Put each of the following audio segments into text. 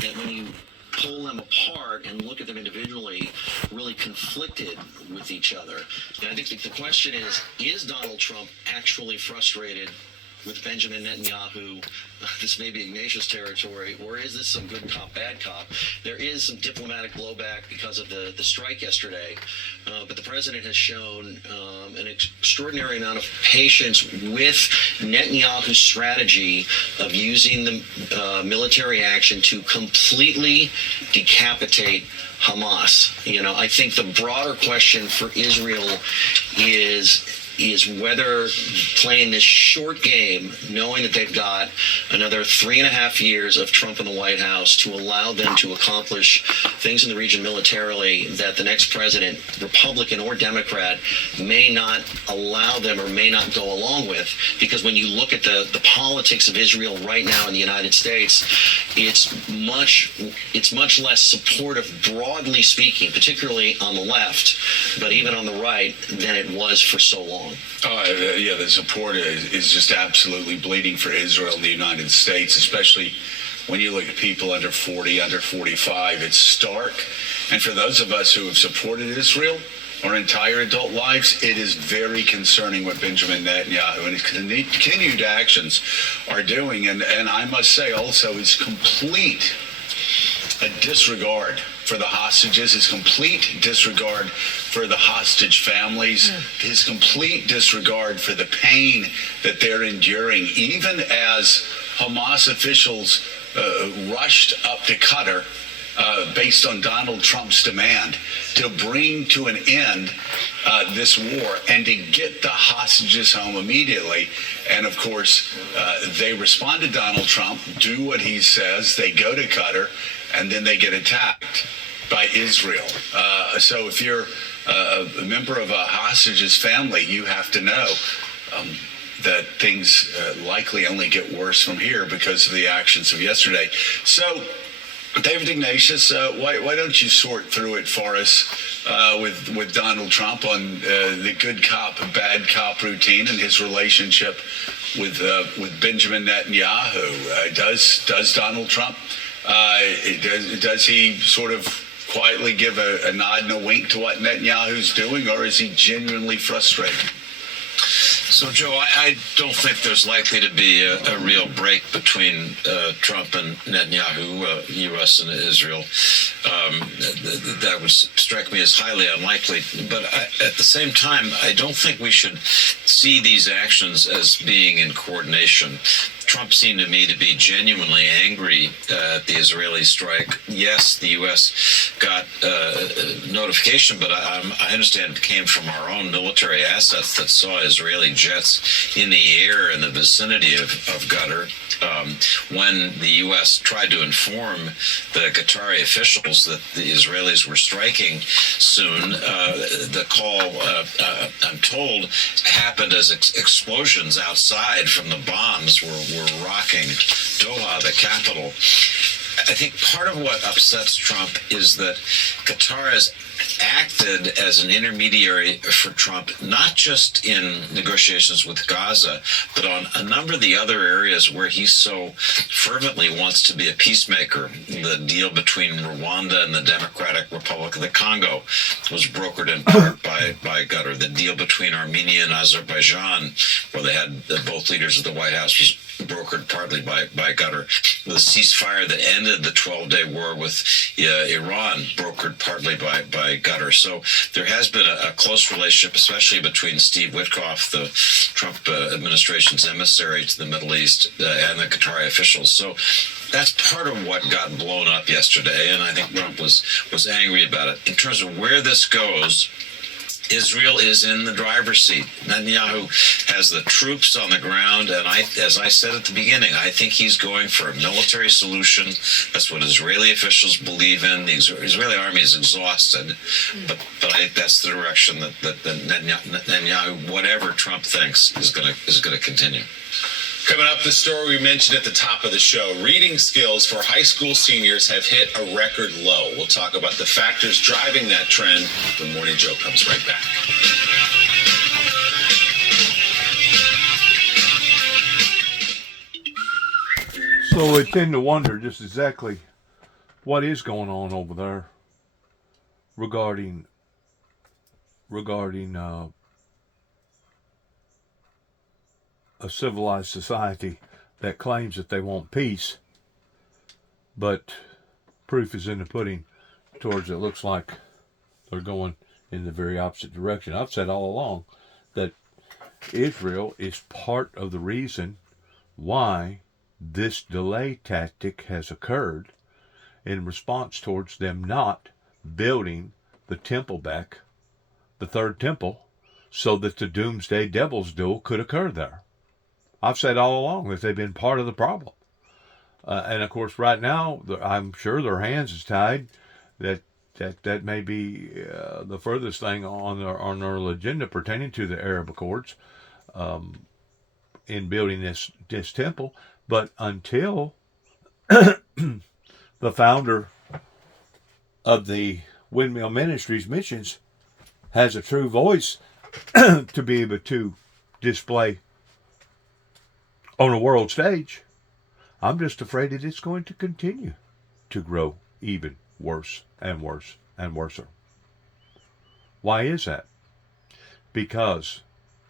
that when you pull them apart and look at them individually, really conflicted with each other. And I think the question is Donald Trump actually frustrated with Benjamin Netanyahu? This may be Ignatius territory, or is this some good cop, bad cop? There is some diplomatic blowback because of the strike yesterday, but the president has shown an extraordinary amount of patience with Netanyahu's strategy of using the military action to completely decapitate Hamas. I think the broader question for Israel is whether playing this short game, knowing that they've got another 3.5 years of Trump in the White House to allow them to accomplish things in the region militarily that the next president, Republican or Democrat, may not allow them or may not go along with. Because when you look at the politics of Israel right now in the United States, it's much less supportive, broadly speaking, particularly on the left, but even on the right, than it was for so long. Yeah, the support is just absolutely bleeding for Israel in the United States, especially when you look at people under 40, under 45. It's stark. And for those of us who have supported Israel our entire adult lives, it is very concerning what Benjamin Netanyahu and his continued actions are doing. And I must say also his complete disregard for the hostages, his complete disregard for the hostage families, his complete disregard for the pain that they're enduring, even as Hamas officials rushed up to Qatar based on Donald Trump's demand to bring to an end this war and to get the hostages home immediately. And of course, they respond to Donald Trump, do what he says, they go to Qatar, and then they get attacked by Israel. So if you're a member of a hostage's family, you have to know that things likely only get worse from here because of the actions of yesterday. So, David Ignatius, why don't you sort through it for us with Donald Trump on the good cop, bad cop routine and his relationship with Benjamin Netanyahu? Does Donald Trump, does he sort of quietly give a nod and a wink to what Netanyahu's doing, or is he genuinely frustrated? So, Joe, I don't think there's likely to be a real break between Trump and Netanyahu, U.S. and Israel. That would strike me as highly unlikely. But at the same time, I don't think we should see these actions as being in coordination. Trump seemed to me to be genuinely angry at the Israeli strike. Yes, the U.S. got notification, but I understand it came from our own military assets that saw Israeli jets in the air in the vicinity of Qatar. When the U.S. tried to inform the Qatari officials that the Israelis were striking soon, the call, I'm told, happened as explosions outside from the bombs were rocking Doha, the capital. I think part of what upsets Trump is that Qatar has acted as an intermediary for Trump, not just in negotiations with Gaza, but on a number of the other areas where he so fervently wants to be a peacemaker. The deal between Rwanda and the Democratic Republic of the Congo was brokered in part by Qatar. The deal between Armenia and Azerbaijan, where they had both leaders of the White House, was brokered partly by Qatar. The ceasefire that ended the 12-day war with Iran, brokered partly by Qatar. So there has been a close relationship, especially between Steve Witkoff, the Trump administration's emissary to the Middle East, and the Qatari officials. So that's part of what got blown up yesterday, and I think Trump was angry about it. In terms of where this goes, Israel is in the driver's seat. Netanyahu has the troops on the ground, and as I said at the beginning, I think he's going for a military solution. That's what Israeli officials believe in. The Israeli army is exhausted, but I think that's the direction that Netanyahu, whatever Trump thinks, is going to continue. Coming up, the story we mentioned at the top of the show. Reading skills for high school seniors have hit a record low. We'll talk about the factors driving that trend when Morning Joe comes right back. So I tend to wonder just exactly what is going on over there regarding a civilized society that claims that they want peace, but proof is in the pudding towards it looks like they're going in the very opposite direction. I've said all along that Israel is part of the reason why this delay tactic has occurred in response towards them not building the temple back, the third temple, so that the doomsday devil's duel could occur there. I've said all along that they've been part of the problem. And of course, right now, I'm sure their hands is tied. That may be the furthest thing on their agenda pertaining to the Arab Accords in building this temple. But until the founder of the Windmill Ministries missions has a true voice to be able to display on a world stage, I'm just afraid that it's going to continue to grow even worse and worse and worser. Why is that? Because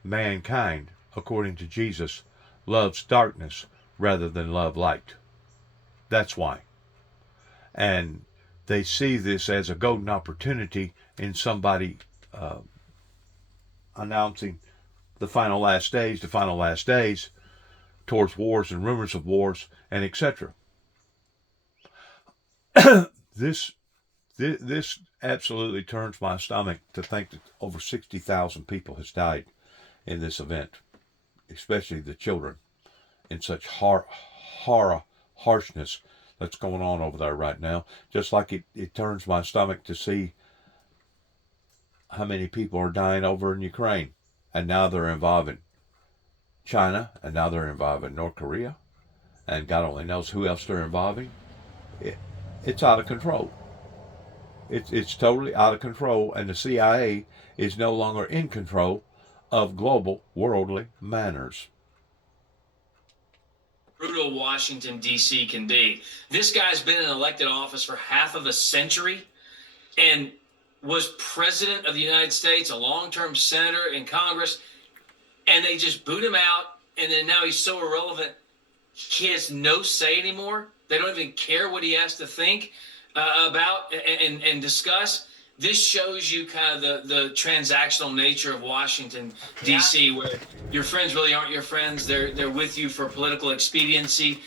mankind, according to Jesus, loves darkness rather than love light. That's why. And they see this as a golden opportunity in somebody announcing the final last days towards wars and rumors of wars and etc. This absolutely turns my stomach to think that over 60,000 people has died in this event, especially the children, in such horror, harshness that's going on over there right now. Just like it turns my stomach to see how many people are dying over in Ukraine, and now they're involving China, and now they're involving North Korea, and God only knows who else they're involving. It's out of control. It's totally out of control, and the CIA is no longer in control of global worldly manners. Brutal Washington, D.C. can be. This guy's been in elected office for half of a century and was president of the United States, a long-term senator in Congress, and they just boot him out, and then now he's so irrelevant, he has no say anymore. They don't even care what he has to think about and discuss. This shows you kind of the transactional nature of Washington, D.C., where your friends really aren't your friends. They're with you for political expediency,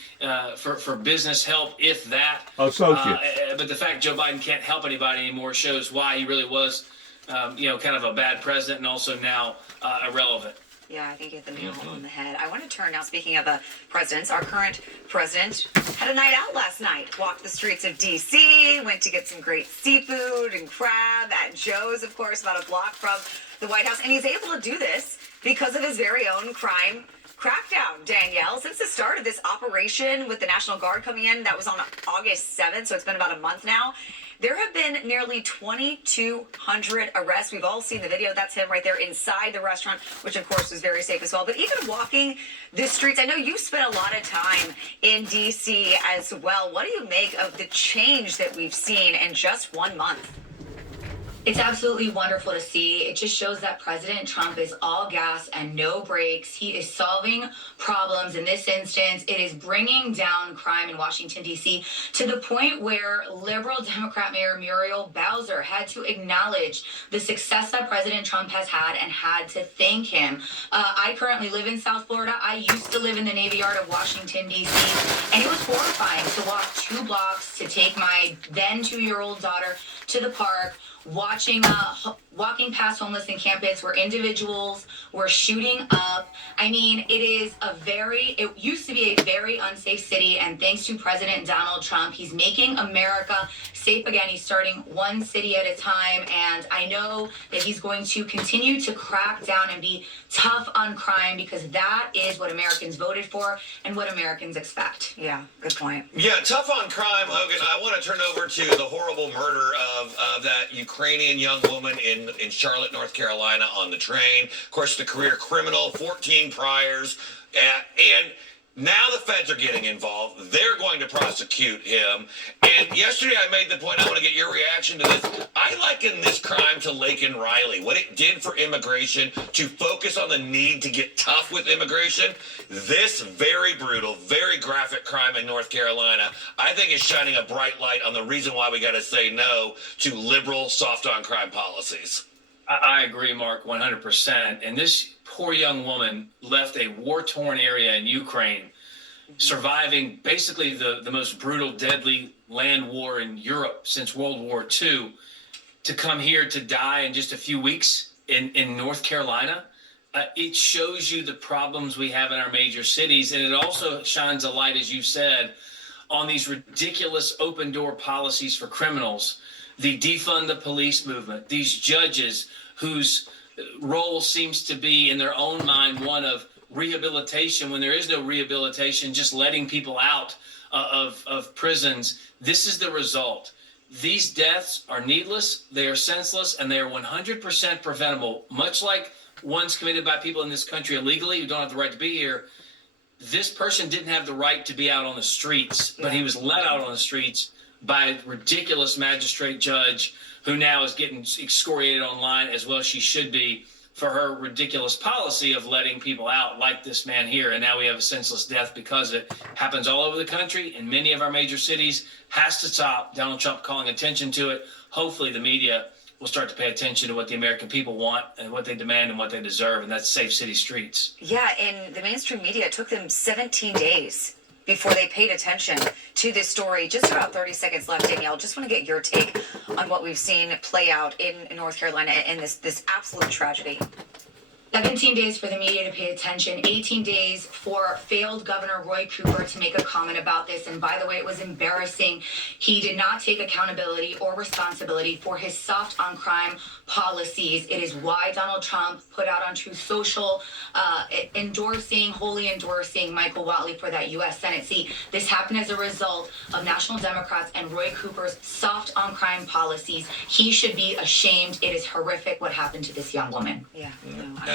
for business help, if that. Associates. But the fact Joe Biden can't help anybody anymore shows why he really was, kind of a bad president and also now irrelevant. Yeah, I think you hit the nail on the head. I want to turn now, speaking of presidents, our current president had a night out last night, walked the streets of D.C., went to get some great seafood and crab at Joe's, of course, about a block from the White House. And he's able to do this because of his very own crime crackdown, Danielle. Since the start of this operation with the National Guard coming in, that was on August 7th, so it's been about a month now. There have been nearly 2,200 arrests. We've all seen the video. That's him right there inside the restaurant, which of course was very safe as well. But even walking the streets, I know you spent a lot of time in D.C. as well. What do you make of the change that we've seen in just 1 month? It's absolutely wonderful to see. It just shows that President Trump is all gas and no brakes. He is solving problems. In this instance, it is bringing down crime in Washington, D.C. to the point where liberal Democrat Mayor Muriel Bowser had to acknowledge the success that President Trump has had and had to thank him. I currently live in South Florida. I used to live in the Navy Yard of Washington, D.C., and it was horrifying to walk 2 blocks to take my then 2-year-old daughter to the park, walking past homeless encampments where individuals were shooting up. I mean, it used to be a very unsafe city, and thanks to President Donald Trump, he's making America safe again. He's starting one city at a time, and I know that he's going to continue to crack down and be tough on crime because that is what Americans voted for and what Americans expect. Yeah, good point. Yeah, tough on crime, Hogan. I want to turn over to the horrible murder of that Ukrainian young woman in Charlotte, North Carolina on the train. Of course, the career criminal, 14 priors. And Now the feds are getting involved. They're going to prosecute him. And yesterday I made the point, I want to get your reaction to this. I liken this crime to Laken Riley, what it did for immigration, to focus on the need to get tough with immigration. This very brutal, very graphic crime in North Carolina, I think is shining a bright light on the reason why we got to say no to liberal, soft on crime policies. I agree, Mark, 100%. And this poor young woman left a war-torn area in Ukraine, surviving basically the most brutal, deadly land war in Europe since World War II, to come here to die in just a few weeks in North Carolina. It shows you the problems we have in our major cities. And it also shines a light, as you said, on these ridiculous open-door policies for criminals, the defund the police movement, these judges whose role seems to be in their own mind one of rehabilitation when there is no rehabilitation, just letting people out of prisons. This is the result. These deaths are needless, they are senseless, and they are 100% preventable, much like ones committed by people in this country illegally who don't have the right to be here. This person didn't have the right to be out on the streets, but he was let out on the streets by a ridiculous magistrate judge who now is getting excoriated online, as well as she should be, for her ridiculous policy of letting people out like this man here. And now we have a senseless death because it happens all over the country in many of our major cities. Has to stop. Donald Trump calling attention to it. Hopefully the media will start to pay attention to what the American people want and what they demand and what they deserve, and that's safe city streets. Yeah, and the mainstream media, it took them 17 days before they paid attention to this story. Just about 30 seconds left, Danielle. Just want to get your take on what we've seen play out in North Carolina and this absolute tragedy. 17 days for the media to pay attention, 18 days for failed Governor Roy Cooper to make a comment about this. And by the way, it was embarrassing. He did not take accountability or responsibility for his soft on crime policies. It is why Donald Trump put out on Truth Social wholly endorsing Michael Whatley for that U.S. Senate seat. This happened as a result of National Democrats and Roy Cooper's soft on crime policies. He should be ashamed. It is horrific what happened to this young woman. Yeah,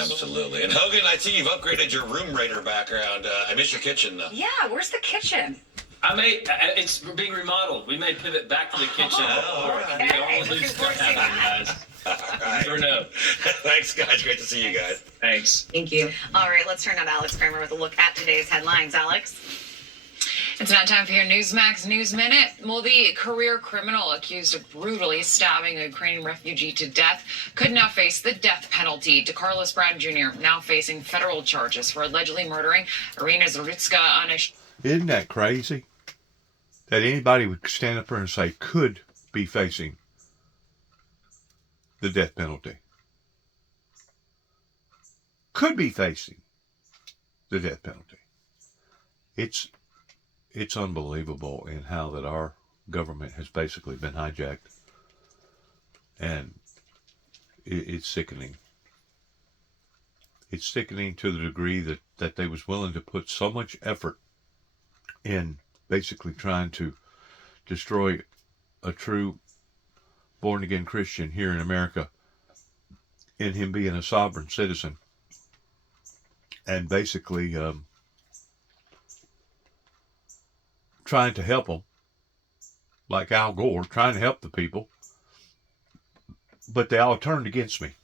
Absolutely. And Hogan, I see you've upgraded your room raider background. I miss your kitchen, though. Yeah, where's the kitchen? It's being remodeled. We may pivot back to the kitchen. Okay. Looking forward to seeing that. All right. Sure know. Thanks, guys. Great to see you guys. Thanks. Thank you. All right, let's turn now to Alex Kramer with a look at today's headlines. Alex? It's now time for your Newsmax News Minute. Well, the career criminal accused of brutally stabbing a Ukrainian refugee to death could now face the death penalty. DeCarlos Brown Jr. now facing federal charges for allegedly murdering Irina Zaritska on a... Isn't that crazy? That anybody would stand up there and say could be facing the death penalty. Could be facing the death penalty. It's unbelievable in how that our government has basically been hijacked. And it's sickening. It's sickening to the degree that they was willing to put so much effort in basically trying to destroy a true born-again Christian here in America, in him being a sovereign citizen. And basically trying to help them, like Al Gore, trying to help the people. But they all turned against me.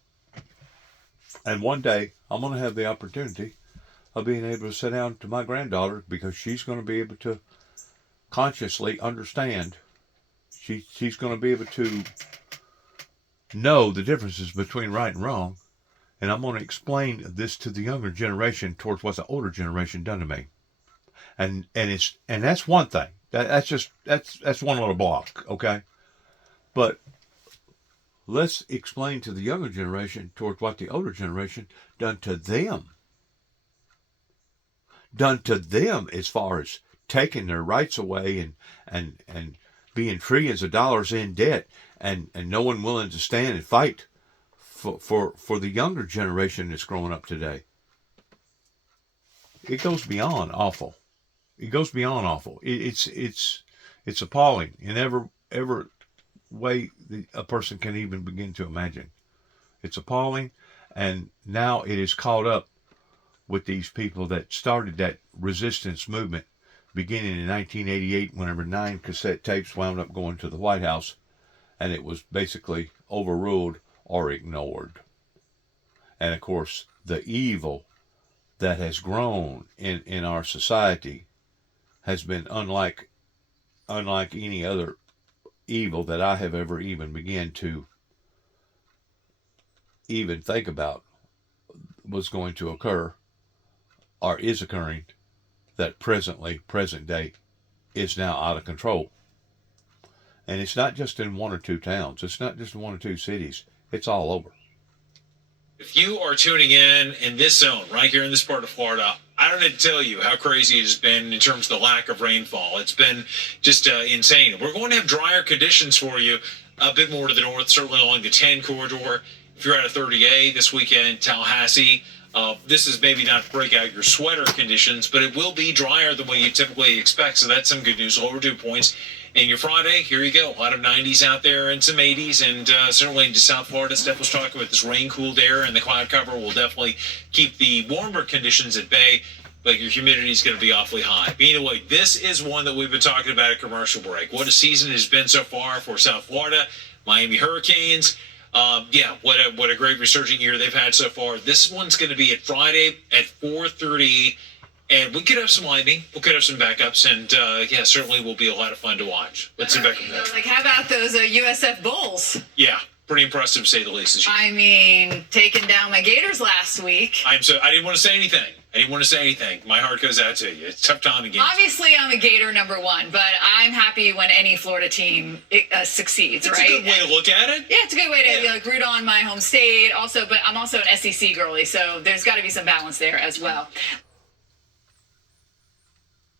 And one day, I'm going to have the opportunity of being able to sit down to my granddaughter, because she's going to be able to consciously understand. She's going to be able to know the differences between right and wrong. And I'm going to explain this to the younger generation towards what the older generation done to me. And that's one thing. That's one little block, okay? But let's explain to the younger generation towards what the older generation done to them. Done to them as far as taking their rights away and being trillions of dollars in debt, and no one willing to stand and fight for the younger generation that's growing up today. It goes beyond awful. It goes beyond awful. It's appalling in every way a person can even begin to imagine. It's appalling, and now it is caught up with these people that started that resistance movement beginning in 1988, whenever 9 cassette tapes wound up going to the White House, and it was basically overruled or ignored. And of course, the evil that has grown in our society has been unlike any other evil that I have ever even began to even think about was going to occur or is occurring, that present day, is now out of control. And it's not just in 1 or 2 towns. It's not just in 1 or 2 cities. It's all over. If you are tuning in this zone, right here in this part of Florida, I don't need to tell you how crazy it has been in terms of the lack of rainfall. It's been just insane. We're going to have drier conditions for you a bit more to the north, certainly along the 10 corridor. If you're out of 30A this weekend, Tallahassee, this is maybe not to break out your sweater conditions, but it will be drier than what you typically expect, so that's some good news. Lower dew points. And your Friday, here you go. A lot of 90s out there and some 80s, and certainly into South Florida. Steph was talking about this rain-cooled air, and the cloud cover will definitely keep the warmer conditions at bay, but your humidity is going to be awfully high. But anyway, this is one that we've been talking about at commercial break. What a season it has been so far for South Florida, Miami Hurricanes. What a great resurging year they've had so far. This one's going to be at Friday at 4:30. And we could have some lightning. We could have some backups. And, certainly will be a lot of fun to watch. Let's sit back from there. Like, how about those USF Bulls? Yeah, pretty impressive to say the least. I mean, taking down my Gators last week. I didn't want to say anything. My heart goes out to you. It's a tough time again. Obviously, I'm a Gator #1, but I'm happy when any Florida team succeeds, It's right? a good way to look at it. Yeah, it's a good way to root on my home state. Also, but I'm also an SEC girly, so there's got to be some balance there as well.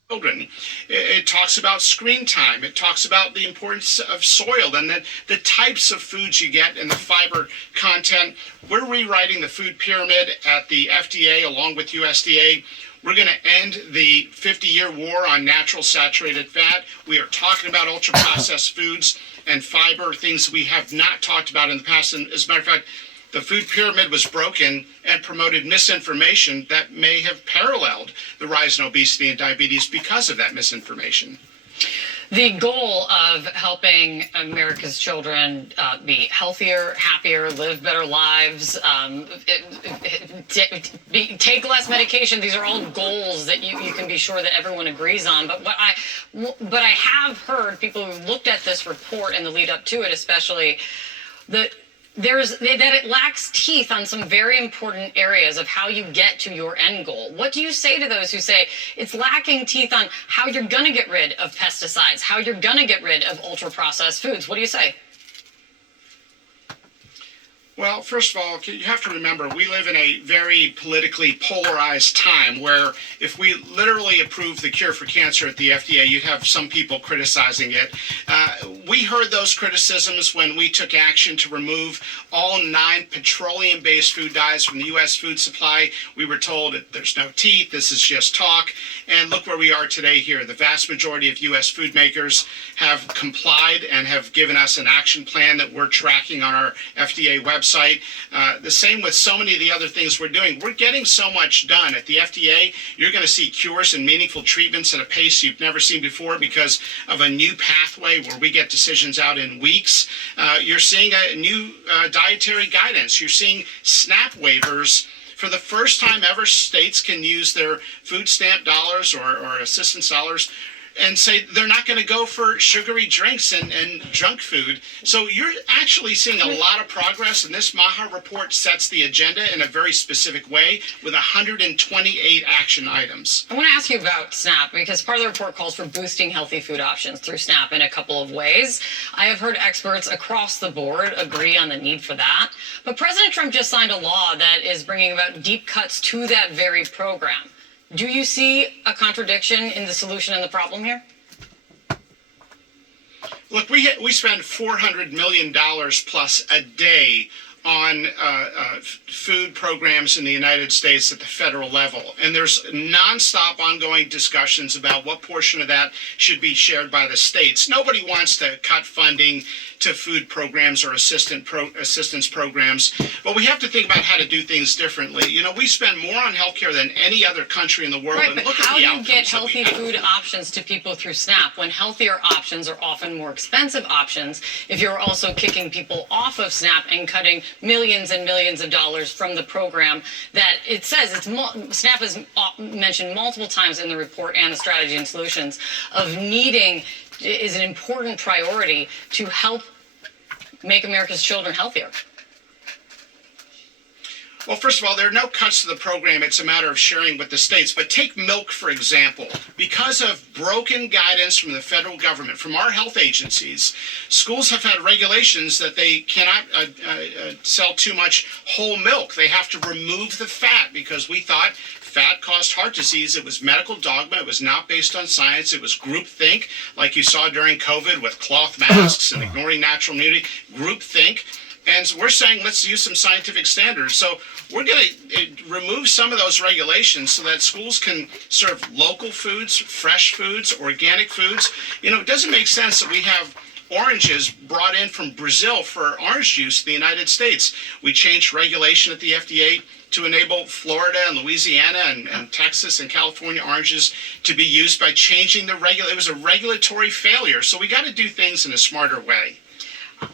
Children. It talks about screen time. It talks about the importance of soil and the types of foods you get and the fiber content. We're rewriting the food pyramid at the FDA along with USDA. We're going to end the 50-year war on natural saturated fat. We are talking about ultra-processed foods and fiber, things we have not talked about in the past. And as a matter of fact, the food pyramid was broken and promoted misinformation that may have paralleled the rise in obesity and diabetes because of that misinformation. The goal of helping America's children be healthier, happier, live better lives, take less medication, these are all goals that you can be sure that everyone agrees on. But what I have heard, people who looked at this report and the lead up to it especially, that it lacks teeth on some very important areas of how you get to your end goal. What do you say to those who say it's lacking teeth on how you're going to get rid of pesticides, how you're going to get rid of ultra-processed foods? What do you say? Well, first of all, you have to remember we live in a very politically polarized time where if we literally approve the cure for cancer at the FDA, you'd have some people criticizing it. We heard those criticisms when we took action to remove all 9 petroleum-based food dyes from the U.S. food supply. We were told that there's no teeth, this is just talk. And look where we are today here. The vast majority of U.S. food makers have complied and have given us an action plan that we're tracking on our FDA website. The same with so many of the other things we're doing. We're getting so much done. At the FDA, you're going to see cures and meaningful treatments at a pace you've never seen before because of a new pathway where we get decisions out in weeks. You're seeing a new dietary guidance. You're seeing SNAP waivers. For the first time ever, states can use their food stamp dollars or assistance dollars and say they're not going to go for sugary drinks and junk food. So you're actually seeing a lot of progress, and this MAHA report sets the agenda in a very specific way with 128 action items. I want to ask you about SNAP because part of the report calls for boosting healthy food options through SNAP in a couple of ways. I have heard experts across the board agree on the need for that. But President Trump just signed a law that is bringing about deep cuts to that very program. Do you see a contradiction in the solution and the problem here? Look, we spend $400 million plus a day on food programs in the United States at the federal level. And there's nonstop ongoing discussions about what portion of that should be shared by the states. Nobody wants to cut funding to food programs or assistance programs, but we have to think about how to do things differently. You know, we spend more on healthcare than any other country in the world. Right, and but look how at the do you outcomes get that we healthy have. food options to people through SNAP when healthier options are often more expensive options if you're also kicking people off of SNAP and cutting millions and millions of dollars from the program that it says SNAP is mentioned multiple times in the report and the strategy and solutions of needing is an important priority to help make America's children healthier. Well, first of all, there are no cuts to the program. It's a matter of sharing with the states. But take milk, for example. Because of broken guidance from the federal government, from our health agencies, schools have had regulations that they cannot sell too much whole milk. They have to remove the fat because we thought fat caused heart disease. It was medical dogma. It was not based on science. It was groupthink, like you saw during COVID with cloth masks and ignoring natural immunity. Groupthink. And we're saying let's use some scientific standards. So we're going to remove some of those regulations so that schools can serve local foods, fresh foods, organic foods. You know, it doesn't make sense that we have oranges brought in from Brazil for orange juice in the United States. We changed regulation at the FDA to enable Florida and Louisiana and Texas and California oranges to be used by changing the it was a regulatory failure. So we got to do things in a smarter way.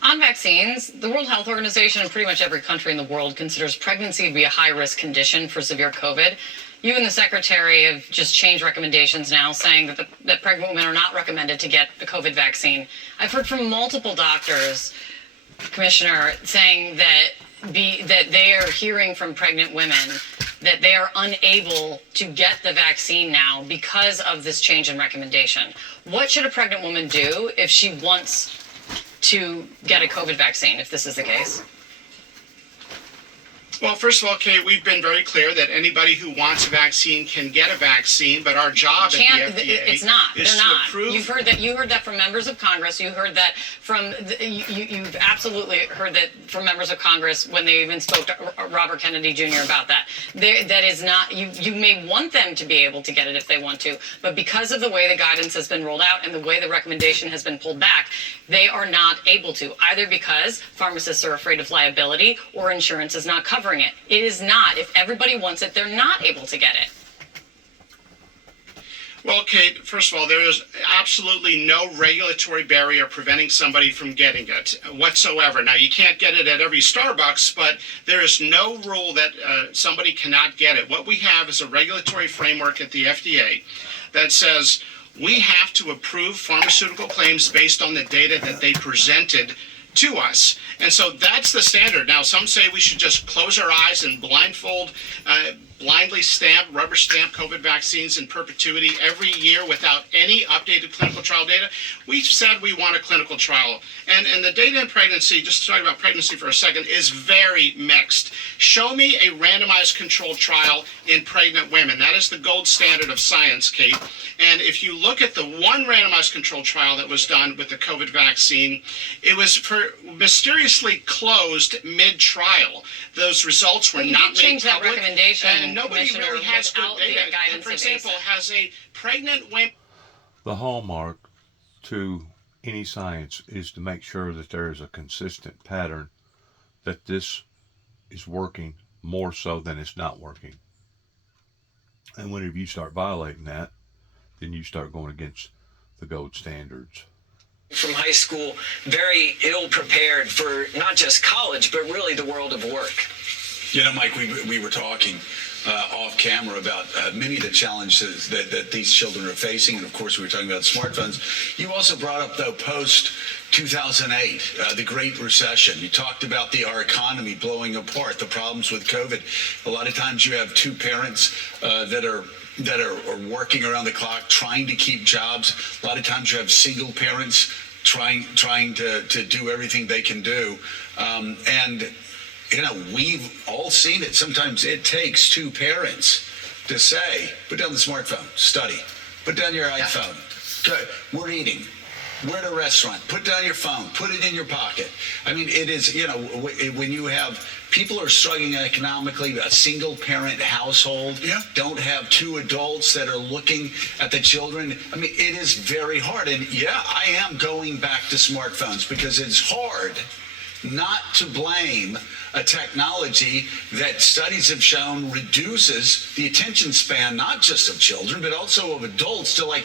On vaccines, the World Health Organization and pretty much every country in the world considers pregnancy to be a high-risk condition for severe COVID. You and the Secretary have just changed recommendations now, saying that pregnant women are not recommended to get the COVID vaccine. I've heard from multiple doctors, Commissioner, saying that they are hearing from pregnant women that they are unable to get the vaccine now because of this change in recommendation. What should a pregnant woman do if she wants to get a COVID vaccine, if this is the case? Well, first of all, Kate, we've been very clear that anybody who wants a vaccine can get a vaccine, but our job at the FDA it's not. is They're to not. approve. You heard that from members of Congress. You heard that from you've absolutely heard that from members of Congress when they even spoke to Robert Kennedy Jr. about that. That is not. You may want them to be able to get it if they want to, but because of the way the guidance has been rolled out and the way the recommendation has been pulled back, they are not able to, either because pharmacists are afraid of liability or insurance is not covering it. It is not. If everybody wants it, they're not able to get it. Well, Kate, first of all, there is absolutely no regulatory barrier preventing somebody from getting it whatsoever. Now, you can't get it at every Starbucks, but there is no rule that somebody cannot get it. What we have is a regulatory framework at the FDA that says we have to approve pharmaceutical claims based on the data that they presented to us. And so that's the standard. Now, some say we should just close our eyes and blindly rubber stamp COVID vaccines in perpetuity every year without any updated clinical trial data. We've said we want a clinical trial. And the data in pregnancy, just to talk about pregnancy for a second, is very mixed. Show me a randomized controlled trial in pregnant women. That is the gold standard of science, Kate. And if you look at the one randomized controlled trial that was done with the COVID vaccine, it was mysteriously closed mid-trial. Those results were not made public. That recommendation, and nobody really has good data. And for example, has a pregnant woman. The hallmark to any science is to make sure that there is a consistent pattern, that this is working more so than it's not working. And whenever you start violating that, then you start going against the gold standards. From high school, very ill prepared for not just college, but really the world of work. You know, Mike, we were talking off camera about many of the challenges that these children are facing. And of course, we were talking about smartphones. You also brought up, though, post 2008, the Great Recession. You talked about our economy blowing apart, the problems with COVID. A lot of times you have two parents that are working around the clock, trying to keep jobs. A lot of times you have single parents trying to do everything they can do. And you know, we've all seen it. Sometimes it takes two parents to say, put down the smartphone, study. Put down your iPhone. Good. We're eating. We're at a restaurant. Put down your phone. Put it in your pocket. I mean, it is, when you have people are struggling economically, a single parent household, don't have two adults that are looking at the children. I mean, it is very hard. And yeah, I am going back to smartphones because it's hard not to blame a technology that studies have shown reduces the attention span, not just of children, but also of adults to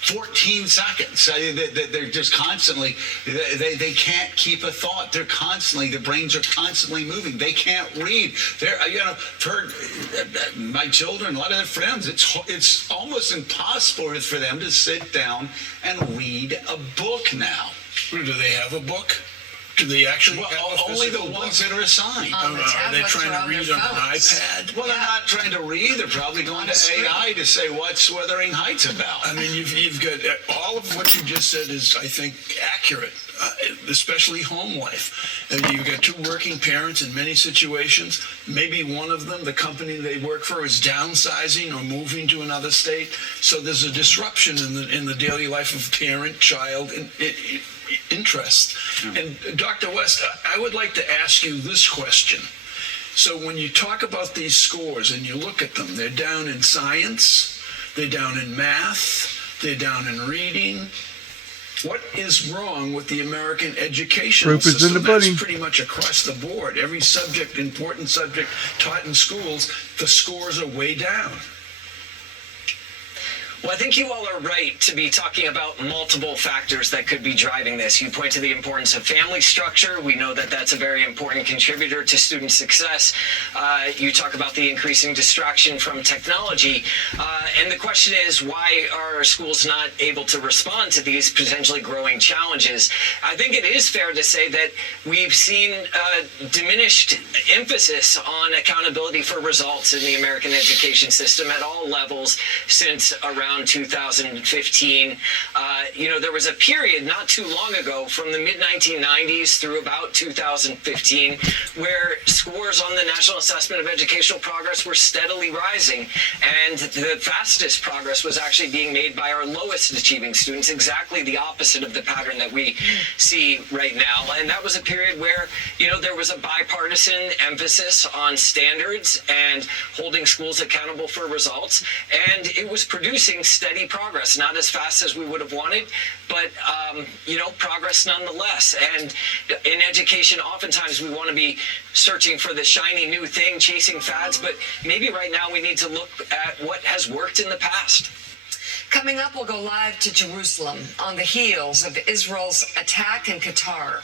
14 seconds. They're just constantly, they can't keep a thought. They're constantly, their brains are constantly moving. They can't read. I've heard my children, a lot of their friends, it's almost impossible for them to sit down and read a book now. Do they have a book? Do they actually have a only the physical ones book? that are assigned. Are they trying to read on an iPad? Well, they're not trying to read. They're probably going to AI to say what's Wuthering Heights about. I mean, you've got all of what you just said is, I think, accurate, especially home life. You've got two working parents in many situations. Maybe one of them, the company they work for, is downsizing or moving to another state. So there's a disruption in the daily life of parent, child, and interest. And Dr. West, I would like to ask you this question. So when you talk about these scores and you look at them, they're down in science, they're down in math, they're down in reading. What is wrong with the American educational Proof is in the system? pudding. That's pretty much across the board. Every subject, important subject taught in schools, the scores are way down. Well, I think you all are right to be talking about multiple factors that could be driving this. You point to the importance of family structure. We know that that's a very important contributor to student success. You talk about the increasing distraction from technology. And the question is, why are schools not able to respond to these potentially growing challenges? I think it is fair to say that we've seen diminished emphasis on accountability for results in the American education system at all levels since around 2015. There was a period not too long ago from the mid-1990s through about 2015 where scores on the National Assessment of Educational Progress were steadily rising, and the fastest progress was actually being made by our lowest achieving students, exactly the opposite of the pattern that we see right now. And that was a period where, there was a bipartisan emphasis on standards and holding schools accountable for results, and it was producing steady progress, not as fast as we would have wanted, but progress nonetheless. And in education, oftentimes we want to be searching for the shiny new thing, chasing fads, but maybe right now we need to look at what has worked in the past. Coming up, we'll go live to Jerusalem on the heels of Israel's attack in Qatar.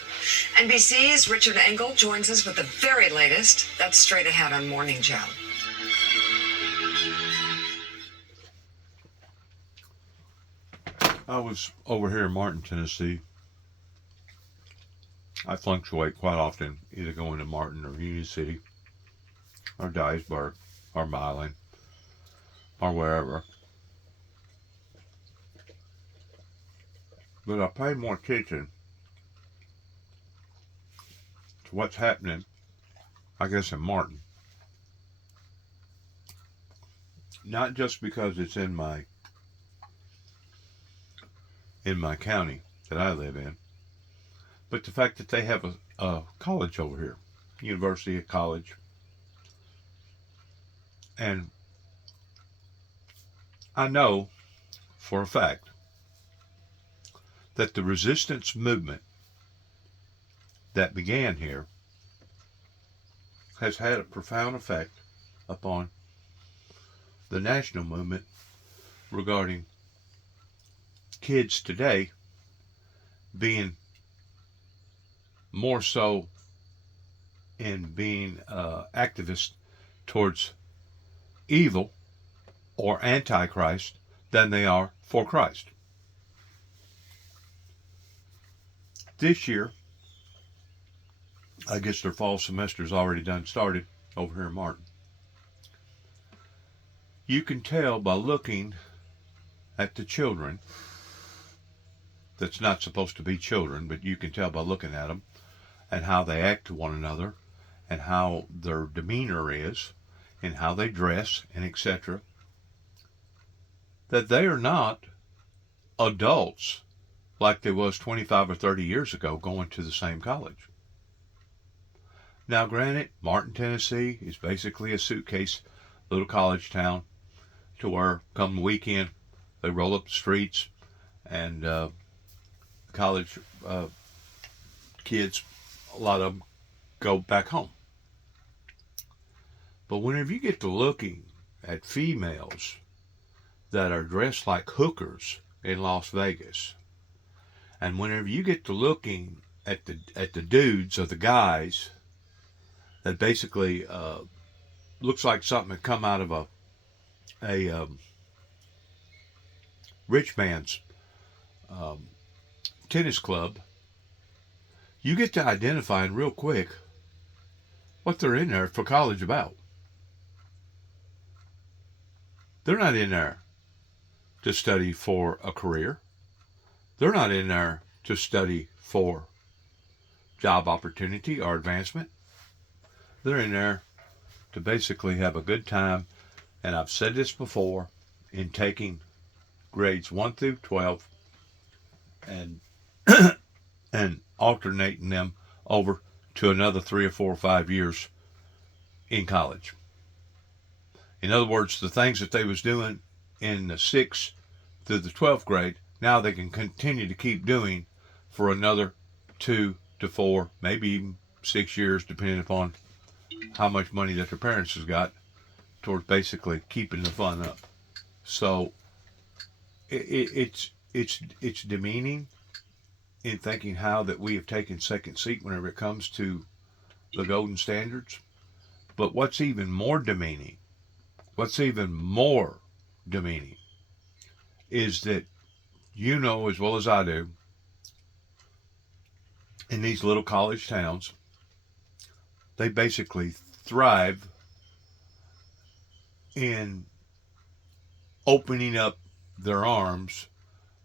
NBC's Richard Engel joins us with the very latest. That's straight ahead on Morning Joe. I was over here in Martin, Tennessee. I fluctuate quite often, either going to Martin or Union City or Dyersburg or Milan or wherever. But I pay more attention to what's happening, I guess, in Martin. Not just because it's in my county that I live in, but the fact that they have a college over here, University of College. And I know for a fact that the resistance movement that began here has had a profound effect upon the national movement regarding kids today being more so in being activists towards evil or antichrist than they are for Christ. This year, I guess their fall semester's already done started over here in Martin. You can tell by looking at the children that's not supposed to be children, but you can tell by looking at them and how they act to one another and how their demeanor is and how they dress and etc., that they are not adults like they was 25 or 30 years ago going to the same college. Now, granted, Martin, Tennessee is basically a suitcase little college town to where come the weekend they roll up the streets and college kids, a lot of them go back home. But whenever you get to looking at females that are dressed like hookers in Las Vegas, and whenever you get to looking at the dudes or the guys that basically looks like something that come out of a rich man's tennis club, you get to identifying real quick what they're in there for college about. They're not in there to study for a career. They're not in there to study for job opportunity or advancement. They're in there to basically have a good time. And I've said this before, in taking grades 1 through 12 and and alternating them over to another 3 or 4 or 5 years in college. In other words, the things that they was doing in the 6th through the 12th grade, now they can continue to keep doing for another 2 to 4, maybe even 6 years, depending upon how much money that their parents has got towards basically keeping the fun up. So it's demeaning in thinking how that we have taken second seat whenever it comes to the golden standards. But what's even more demeaning is that, you know as well as I do, in these little college towns, they basically thrive in opening up their arms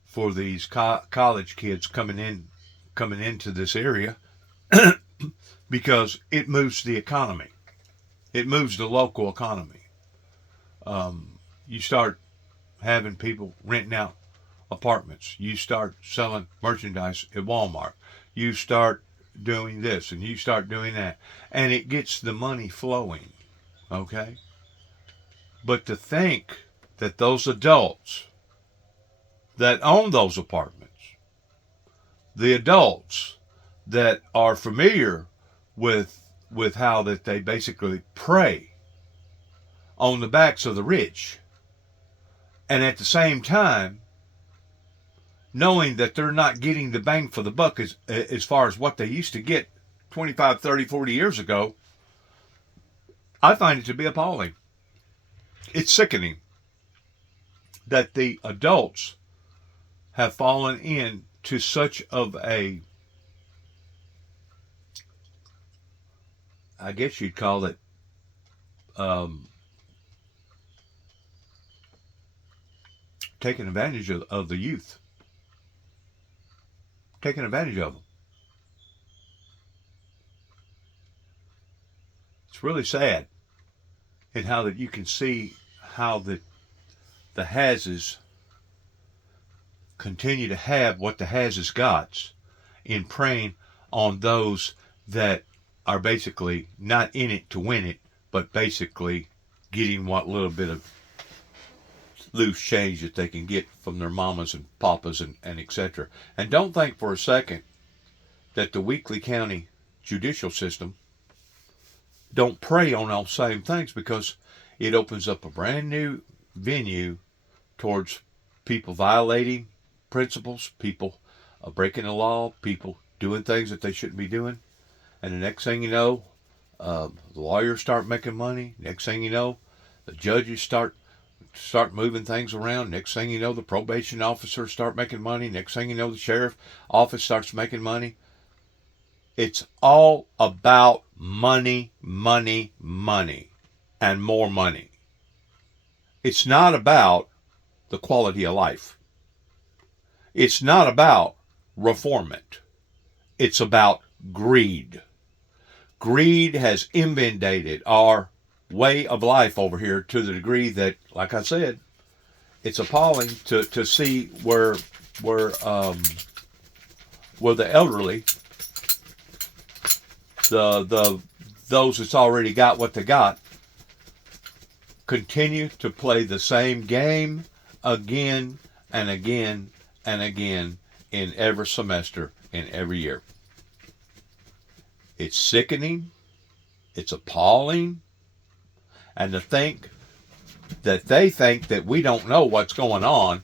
for these college kids coming into this area because it moves the economy. It moves the local economy. You start having people renting out apartments. You start selling merchandise at Walmart. You start doing this and you start doing that. And it gets the money flowing. Okay? But to think that those adults that own those apartments, the adults that are familiar with how that they basically prey on the backs of the rich, and at the same time knowing that they're not getting the bang for the buck as far as what they used to get 25, 30, 40 years ago, I find it to be appalling. It's sickening that the adults have fallen into such of a, I guess you'd call it, taking advantage of the youth. Taking advantage of them. It's really sad in how that you can see how the Hazes continue to have what the Hazes got in preying on those that are basically not in it to win it, but basically getting what little bit of loose change that they can get from their mamas and papas and etc. And don't think for a second that the Weakley County judicial system don't prey on those same things, because it opens up a brand new venue towards people violating principles, people breaking the law, people doing things that they shouldn't be doing. And the next thing you know, the lawyers start making money. Next thing you know, the judges start moving things around. Next thing you know, the probation officers start making money. Next thing you know, the sheriff office starts making money. It's all about money, money, money, and more money. It's not about the quality of life. It's not about reformment. It's about greed. Greed has inundated our way of life over here to the degree that, like I said, it's appalling to see where where the elderly, those that's already got what they got, continue to play the same game again and again and again in every semester in every year. It's sickening. It's appalling. And to think that they think that we don't know what's going on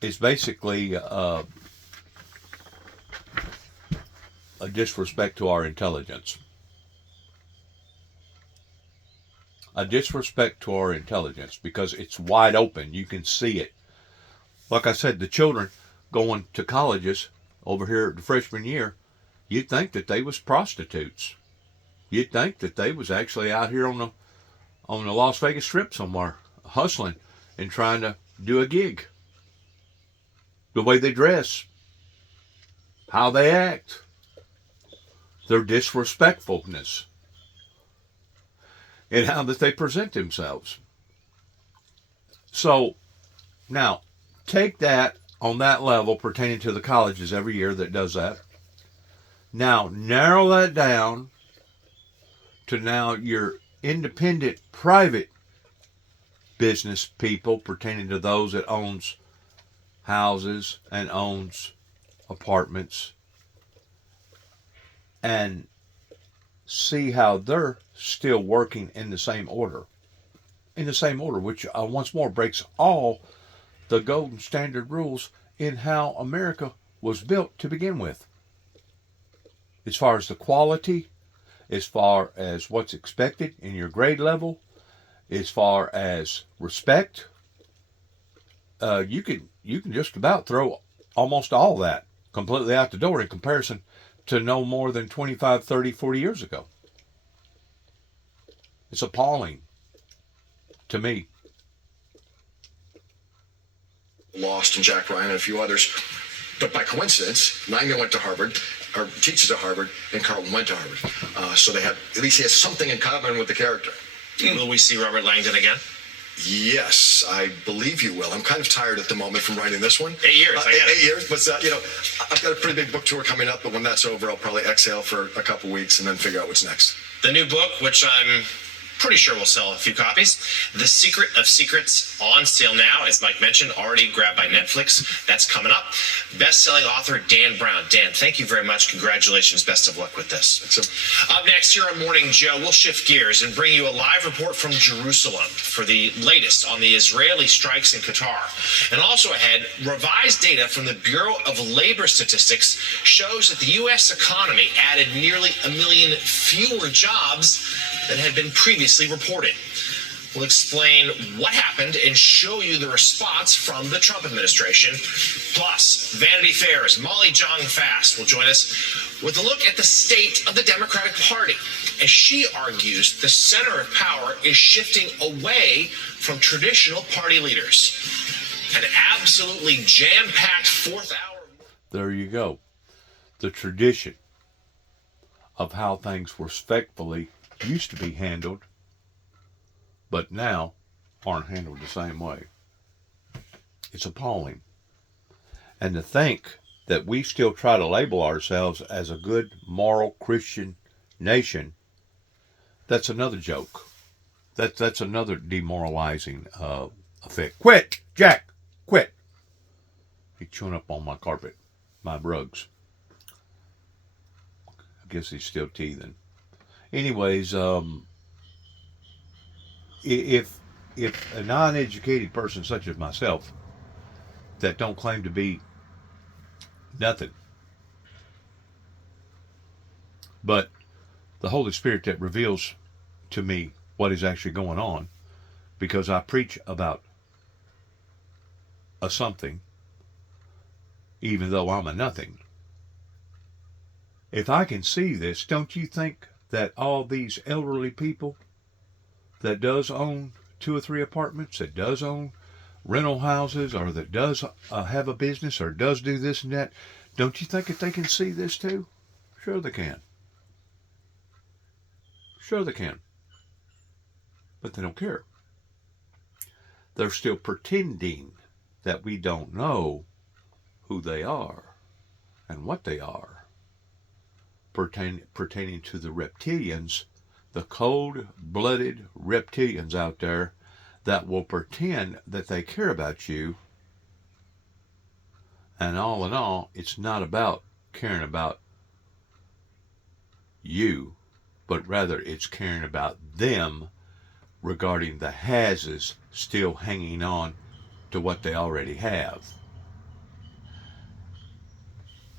is basically a disrespect to our intelligence. A disrespect to our intelligence, because it's wide open. You can see it. Like I said, the children going to colleges over here at the freshman year, you'd think that they was prostitutes. You'd think that they was actually out here on the Las Vegas Strip somewhere, hustling and trying to do a gig. The way they dress, how they act, their disrespectfulness, and how that they present themselves. So, now, take that on that level pertaining to the colleges every year that does that. Now, narrow that down to now your independent private business people pertaining to those that owns houses and owns apartments, and see how they're still working in the same order. In the same order, which once more breaks all the golden standard rules in how America was built to begin with. As far as the quality, as far as what's expected in your grade level, as far as respect, you can just about throw almost all that completely out the door in comparison to no more than 25, 30, 40 years ago. It's appalling to me. Lost and Jack Ryan and a few others. But by coincidence, Langdon went to Harvard, or teaches at Harvard, and Carlton went to Harvard. So they had, at least he has something in common with the character. Will we see Robert Langdon again? Yes, I believe you will. I'm kind of tired at the moment from writing this one. 8 years, I get it. 8 years, but I've got a pretty big book tour coming up, but when that's over, I'll probably exhale for a couple weeks and then figure out what's next. The new book, which I'm pretty sure we'll sell a few copies, The Secret of Secrets, on sale now, as Mike mentioned, already grabbed by Netflix. That's coming up. Best-selling author Dan Brown. Dan, thank you very much. Congratulations. Best of luck with this. Up next here on Morning Joe, we'll shift gears and bring you a live report from Jerusalem for the latest on the Israeli strikes in Qatar. And also ahead, revised data from the Bureau of Labor Statistics shows that the U.S. economy added nearly 1 million fewer jobs than had been previously reported. We'll explain what happened and show you the response from the Trump administration. Plus, Vanity Fair's Molly Jong-Fast will join us with a look at the state of the Democratic Party as she argues the center of power is shifting away from traditional party leaders. An absolutely jam-packed fourth hour. There you go. The tradition of how things respectfully used to be handled, but now aren't handled the same way. It's appalling. And to think that we still try to label ourselves as a good, moral, Christian nation, that's another joke. That's another demoralizing effect. Quit, Jack, quit. He's chewing up on my carpet, my rugs. I guess he's still teething. Anyways, if a non-educated person such as myself that don't claim to be nothing, but the Holy Spirit that reveals to me what is actually going on, because I preach about a something, even though I'm a nothing. If I can see this, don't you think that all these elderly people that does own 2 or 3 apartments, that does own rental houses, or that does have a business, or does do this and that, don't you think that they can see this too? Sure they can. Sure they can. But they don't care. They're still pretending that we don't know who they are. and what they are, pertaining to the reptilians, the cold-blooded reptilians out there that will pretend that they care about you. And all in all, it's not about caring about you, but rather it's caring about them regarding the hases still hanging on to what they already have.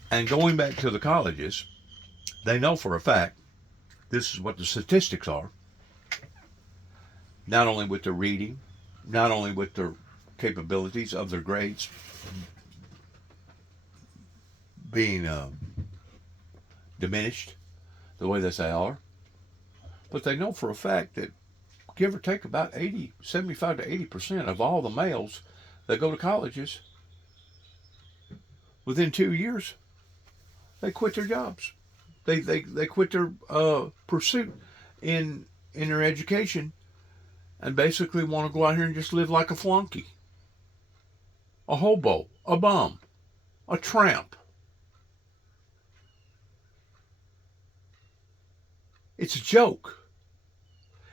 And going back to the colleges, they know for a fact, this is what the statistics are, not only with their reading, not only with their capabilities of their grades being diminished the way that they are, but they know for a fact that give or take about 75 to 80% of all the males that go to colleges, within 2 years, they quit their jobs. They quit their pursuit in their education and basically want to go out here and just live like a flunky, a hobo, a bum, a tramp. It's a joke.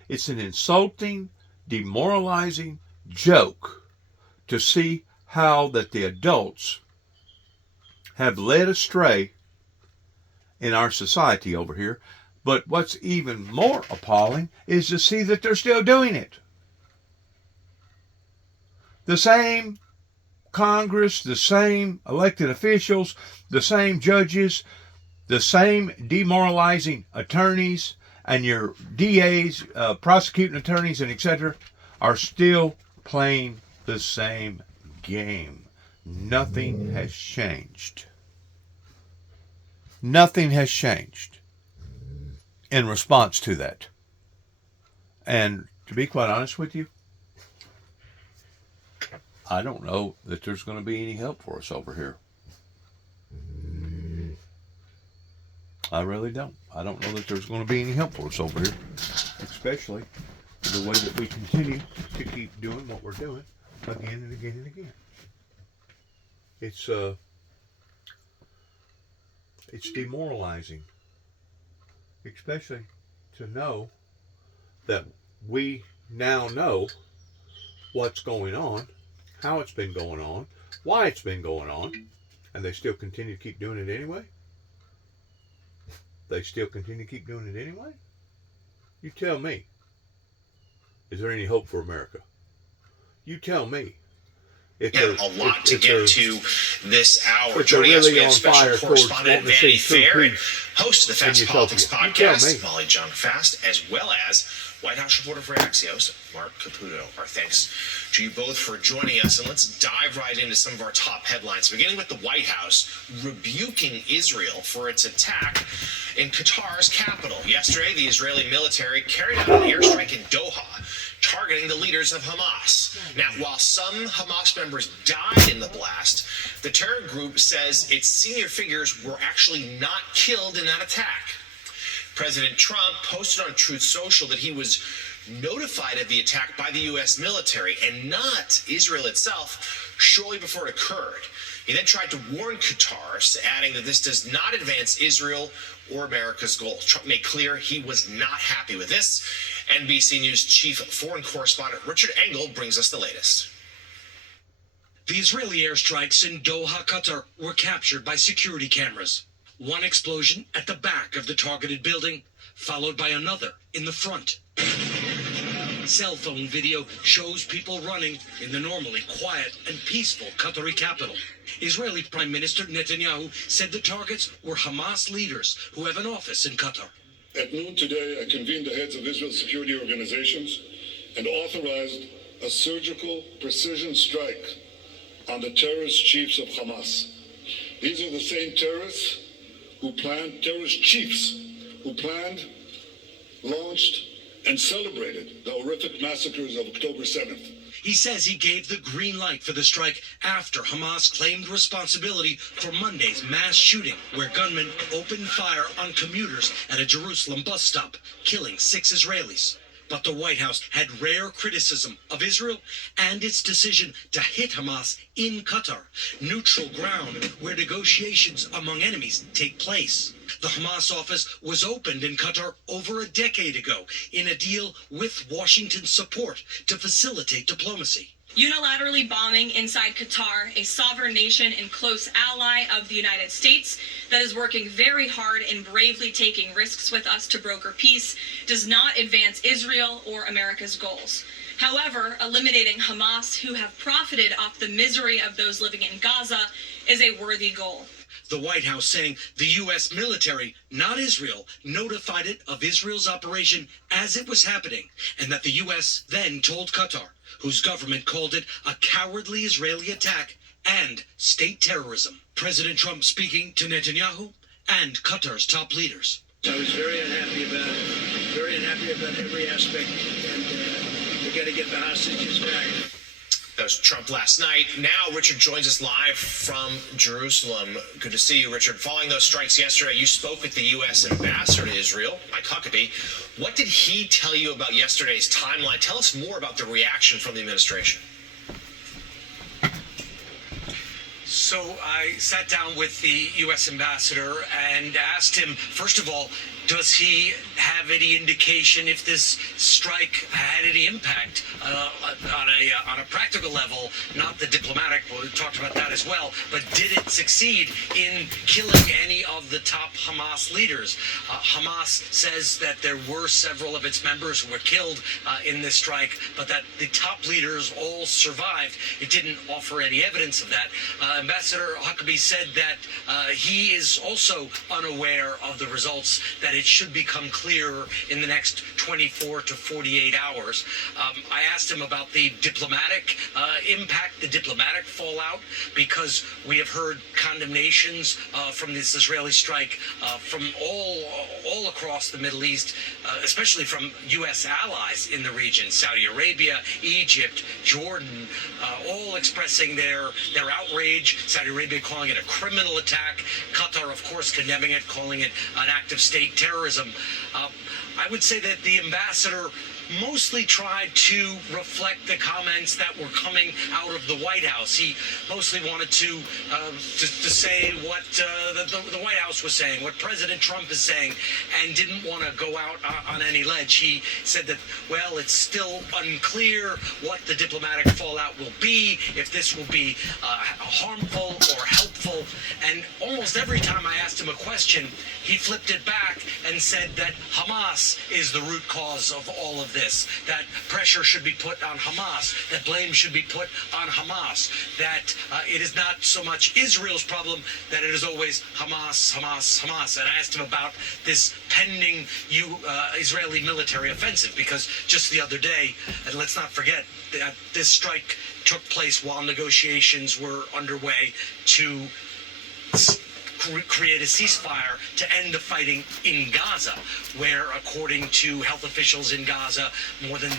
It's an insulting, demoralizing joke to see how that the adults have led astray in our society over here. But what's even more appalling is to see that they're still doing it. The same Congress, the same elected officials, the same judges, the same demoralizing attorneys, and your DAs, prosecuting attorneys, and etc. are still playing the same game. Nothing has changed. Nothing has changed in response to that. And to be quite honest with you, I don't know that there's going to be any help for us over here. I really don't. I don't know that there's going to be any help for us over here, especially the way that we continue to keep doing what we're doing again and again and again. It's demoralizing, especially to know that we now know what's going on, how it's been going on, why it's been going on, and they still continue to keep doing it anyway. They still continue to keep doing it anyway? You tell me. Is there any hope for America? You tell me. Yeah, a lot to get to this hour. Joining us, we have special correspondent Vanity Fair and host of the Fast Politics podcast, Molly Jong-Fast, as well as White House reporter for Axios, Mark Caputo. Our thanks to you both for joining us. And let's dive right into some of our top headlines, beginning with the White House rebuking Israel for its attack in Qatar's capital. Yesterday, the Israeli military carried out an airstrike in Doha, targeting the leaders of Hamas. Now, while some Hamas members died in the blast, the terror group says its senior figures were actually not killed in that attack. President Trump posted on Truth Social that he was notified of the attack by the U.S. military and not Israel itself shortly before it occurred. He then tried to warn Qatar, adding that this does not advance Israel or America's goals. Trump made clear he was not happy with this. NBC News chief foreign correspondent Richard Engel brings us the latest. The Israeli airstrikes in Doha, Qatar were captured by security cameras. One explosion at the back of the targeted building, followed by another in the front. Cell phone video shows people running in the normally quiet and peaceful Qatari capital. Israeli Prime Minister Netanyahu said the targets were Hamas leaders who have an office in Qatar. At noon today, I convened the heads of Israel's security organizations and authorized a surgical precision strike on the terrorist chiefs of Hamas. These are the same terrorist chiefs who planned, launched, and celebrated the horrific massacres of October 7th. He says he gave the green light for the strike after Hamas claimed responsibility for Monday's mass shooting, where gunmen opened fire on commuters at a Jerusalem bus stop, killing 6 Israelis. But the White House had rare criticism of Israel and its decision to hit Hamas in Qatar, neutral ground where negotiations among enemies take place. The Hamas office was opened in Qatar over a decade ago in a deal with Washington's support to facilitate diplomacy. Unilaterally bombing inside Qatar, a sovereign nation and close ally of the United States that is working very hard and bravely taking risks with us to broker peace, does not advance Israel or America's goals. However, eliminating Hamas, who have profited off the misery of those living in Gaza, is a worthy goal. The White House saying the U.S. military, not Israel, notified it of Israel's operation as it was happening, and that the U.S. then told Qatar, whose government called it a cowardly Israeli attack and state terrorism. President Trump speaking to Netanyahu and Qatar's top leaders. I was very unhappy about every aspect, and we got to get the hostages back. That was Trump last night. Now Richard joins us live from Jerusalem. Good to see you, Richard. Following those strikes yesterday, you spoke with the U.S. ambassador to Israel, Mike Huckabee. What did he tell you about yesterday's timeline? Tell us more about the reaction from the administration. So I sat down with the U.S. ambassador and asked him, first of all, does he have any indication if this strike had any impact on a practical level, not the diplomatic, we talked about that as well, but did it succeed in killing any of the top Hamas leaders? Hamas says that there were several of its members who were killed in this strike, but that the top leaders all survived. It didn't offer any evidence of that. Ambassador Huckabee said that he is also unaware of the results, that it should become clearer in the next 24 to 48 hours. I asked him about the diplomatic impact, the diplomatic fallout, because we have heard condemnations from this Israeli strike from all across the Middle East, especially from U.S. allies in the region, Saudi Arabia, Egypt, Jordan, all expressing their outrage. Saudi Arabia calling it a criminal attack. Qatar, of course, condemning it, calling it an act of state terrorism. I would say that the ambassador mostly tried to reflect the comments that were coming out of the White House. He mostly wanted to say what the White House was saying, what President Trump is saying, and didn't want to go out on any ledge. He said that, well, it's still unclear what the diplomatic fallout will be, if this will be harmful or helpful. And almost every time I asked him a question, he flipped it back and said that Hamas is the root cause of all of this, that pressure should be put on Hamas, that blame should be put on Hamas, that it is not so much Israel's problem, that it is always Hamas, Hamas, Hamas. And I asked him about this pending Israeli military offensive, because just the other day, and let's not forget, that this strike took place while negotiations were underway to create a ceasefire to end the fighting in Gaza, where, according to health officials in Gaza, more than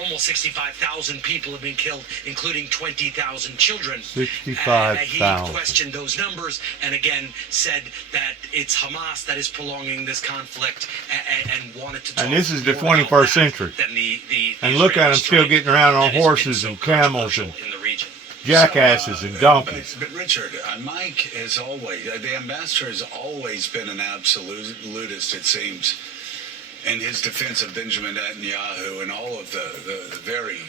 almost 65,000 people have been killed, including 20,000 children. 65,000. He questioned those numbers and again said that it's Hamas that is prolonging this conflict and wanted to talk. And this is the 21st century. And look at them still getting around on horses and camels and jackasses and donkeys. But Richard, Mike has always, the ambassador has always been an absolutist, it seems, in his defense of Benjamin Netanyahu and all of the very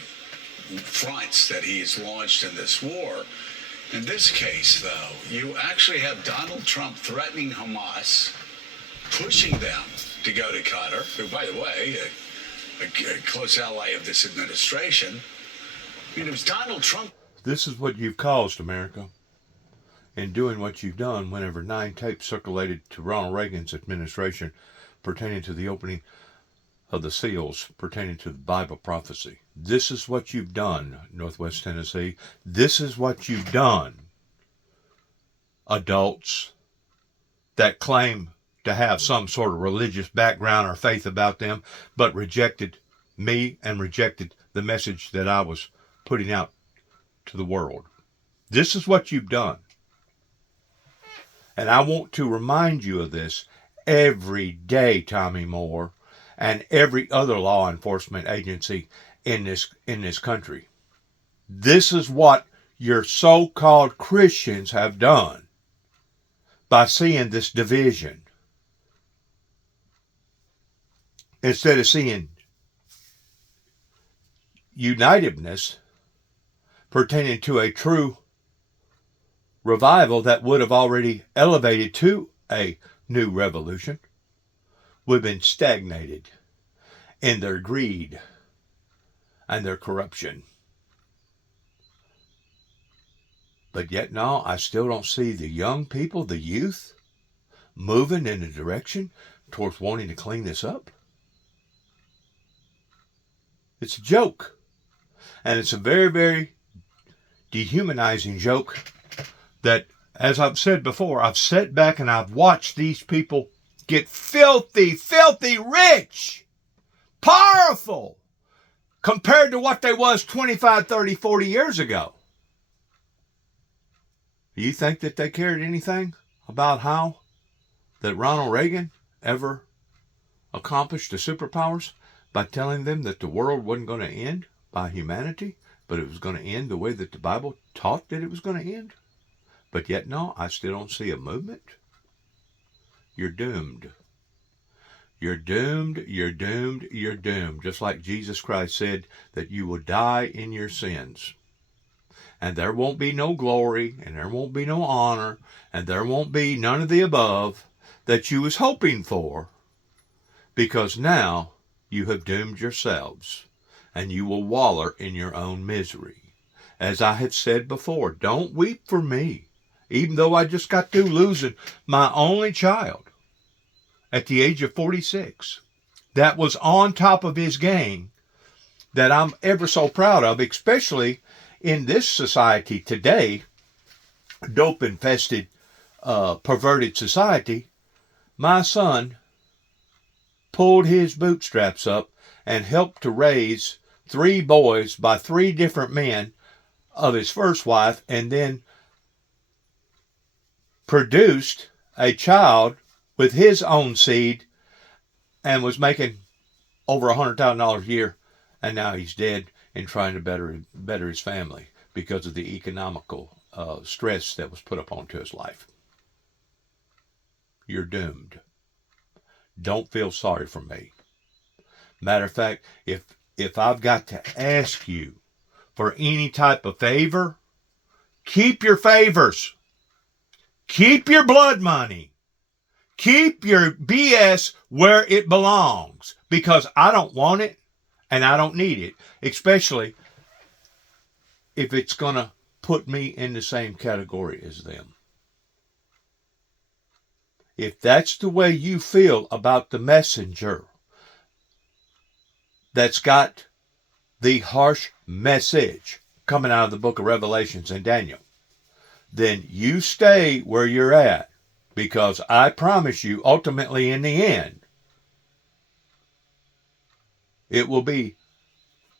fronts that he has launched in this war. In this case, though, you actually have Donald Trump threatening Hamas, pushing them to go to Qatar, who, by the way, a close ally of this administration. I mean, it was Donald Trump. This is what you've caused, America, in doing what you've done whenever 9 tapes circulated to Ronald Reagan's administration pertaining to the opening of the seals pertaining to the Bible prophecy. This is what you've done, Northwest Tennessee. This is what you've done, adults that claim to have some sort of religious background or faith about them, but rejected me and rejected the message that I was putting out to the world. This is what you've done. And I want to remind you of this every day, Tommy Moore, and every other law enforcement agency in this country. This is what your so-called Christians have done by seeing this division. Instead of seeing unitedness pertaining to a true revival that would have already elevated to a new revolution, we've been stagnated in their greed and their corruption. But yet now I still don't see the young people, the youth, moving in a direction towards wanting to clean this up. It's a joke. And it's a very, very dehumanizing joke that, as I've said before, I've sat back and I've watched these people get filthy, filthy rich, powerful, compared to what they was 25, 30, 40 years ago. Do you think that they cared anything about how that Ronald Reagan ever accomplished the superpowers? By telling them that the world wasn't going to end by humanity, but it was going to end the way that the Bible taught that it was going to end? But yet, no, I still don't see a movement. You're doomed. You're doomed, you're doomed, you're doomed. Just like Jesus Christ said that you will die in your sins. And there won't be no glory, and there won't be no honor, and there won't be none of the above that you was hoping for, because now you have doomed yourselves, and you will waller in your own misery. As I have said before, don't weep for me, even though I just got through losing my only child at the age of 46. That was on top of his game, that I'm ever so proud of, especially in this society today, dope-infested, perverted society. My son pulled his bootstraps up and helped to raise 3 boys by 3 different men of his first wife, and then produced a child with his own seed and was making over $100,000 a year, and now he's dead and trying to better his family because of the economical stress that was put upon to his life. You're doomed. Don't feel sorry for me. Matter of fact, if I've got to ask you for any type of favor, keep your favors. Keep your blood money. Keep your BS where it belongs, because I don't want it and I don't need it, especially if it's going to put me in the same category as them. If that's the way you feel about the messenger that's got the harsh message coming out of the book of Revelations and Daniel, then you stay where you're at, because I promise you, ultimately in the end, it will be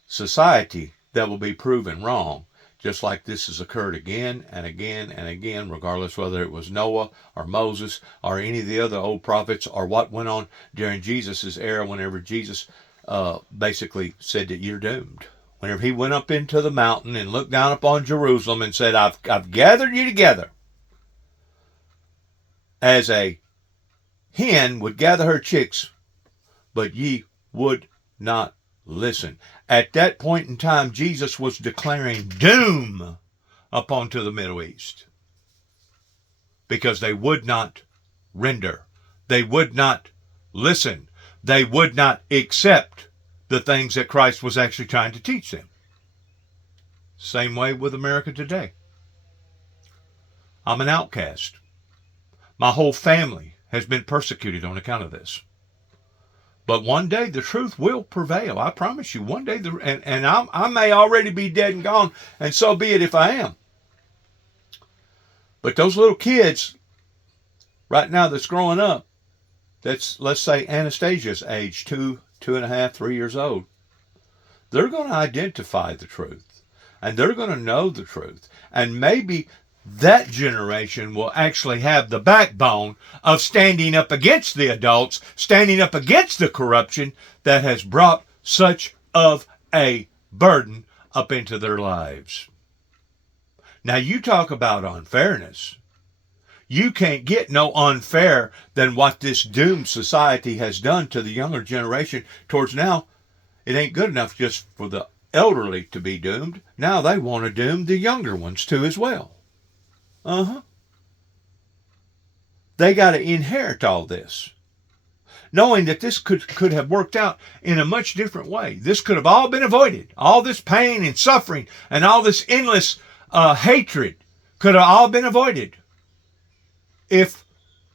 society that will be proven wrong, just like this has occurred again and again and again, regardless whether it was Noah or Moses or any of the other old prophets, or what went on during Jesus' era whenever Jesus basically said that you're doomed. Whenever he went up into the mountain and looked down upon Jerusalem and said, I've gathered you together as a hen would gather her chicks, but ye would not listen. At that point in time, Jesus was declaring doom upon to the Middle East, because they would not render. They would not listen. They would not accept the things that Christ was actually trying to teach them. Same way with America today. I'm an outcast. My whole family has been persecuted on account of this. But one day the truth will prevail. I promise you. One day, I may already be dead and gone, and so be it if I am. But those little kids right now that's growing up, that's, let's say, Anastasia's age, 2.5, 3 years old, they're going to identify the truth, and they're going to know the truth. And maybe that generation will actually have the backbone of standing up against the adults, standing up against the corruption that has brought such of a burden up into their lives. Now you talk about unfairness. You can't get no unfair than what this doomed society has done to the younger generation towards now. It ain't good enough just for the elderly to be doomed. Now they want to doom the younger ones too as well. They got to inherit all this, knowing that this could have worked out in a much different way. This could have all been avoided. All this pain and suffering and all this endless hatred could have all been avoided if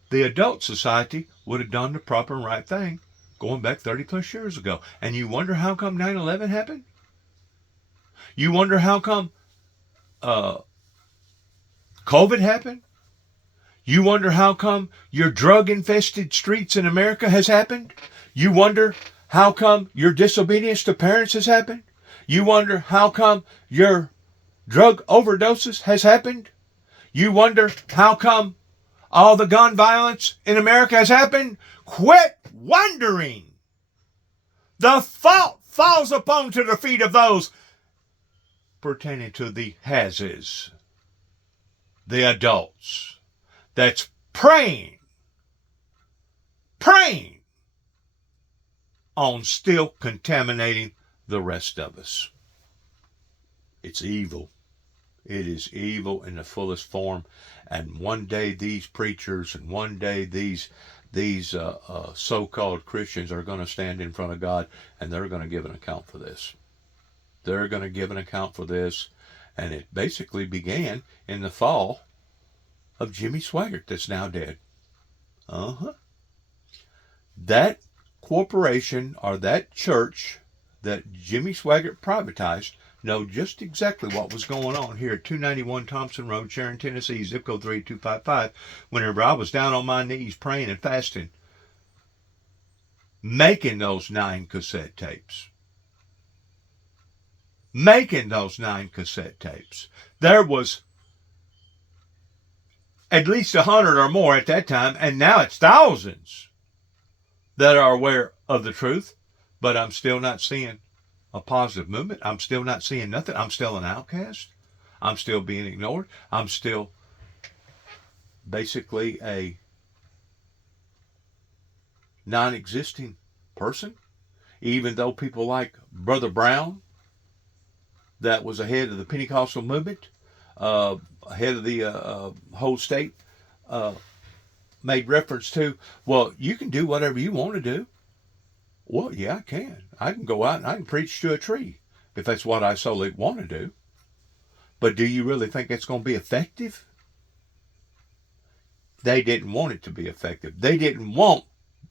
the adult society would have done the proper and right thing going back 30 plus years ago. And you wonder how come 9/11 happened? You wonder how come COVID happened? You wonder how come your drug-infested streets in America has happened? You wonder how come your disobedience to parents has happened? You wonder how come your drug overdoses has happened? You wonder how come all the gun violence in America has happened? Quit wondering. The fault falls upon to the feet of those pertaining to the hazes, the adults, that's preying on still contaminating the rest of us. It's evil. It is evil in the fullest form. And one day these preachers and one day these so-called Christians are going to stand in front of God and they're going to give an account for this. They're going to give an account for this. And it basically began in the fall of Jimmy Swaggart that's now dead. That corporation or that church that Jimmy Swaggart privatized know just exactly what was going on here at 291 Thompson Road, Sharon, Tennessee, zip code 38255, whenever I was down on my knees praying and fasting, making those 9 cassette tapes. There was at least 100 or more at that time, and now it's thousands that are aware of the truth, but I'm still not seeing a positive movement. I'm still not seeing nothing. I'm still an outcast. I'm still being ignored. I'm still basically a non-existing person, even though people like Brother Brown, that was ahead of the Pentecostal movement, head of the whole state, made reference to, well, you can do whatever you want to do. Well, yeah, I can. I can go out and I can preach to a tree if that's what I solely want to do. But do you really think that's going to be effective? They didn't want it to be effective. They didn't want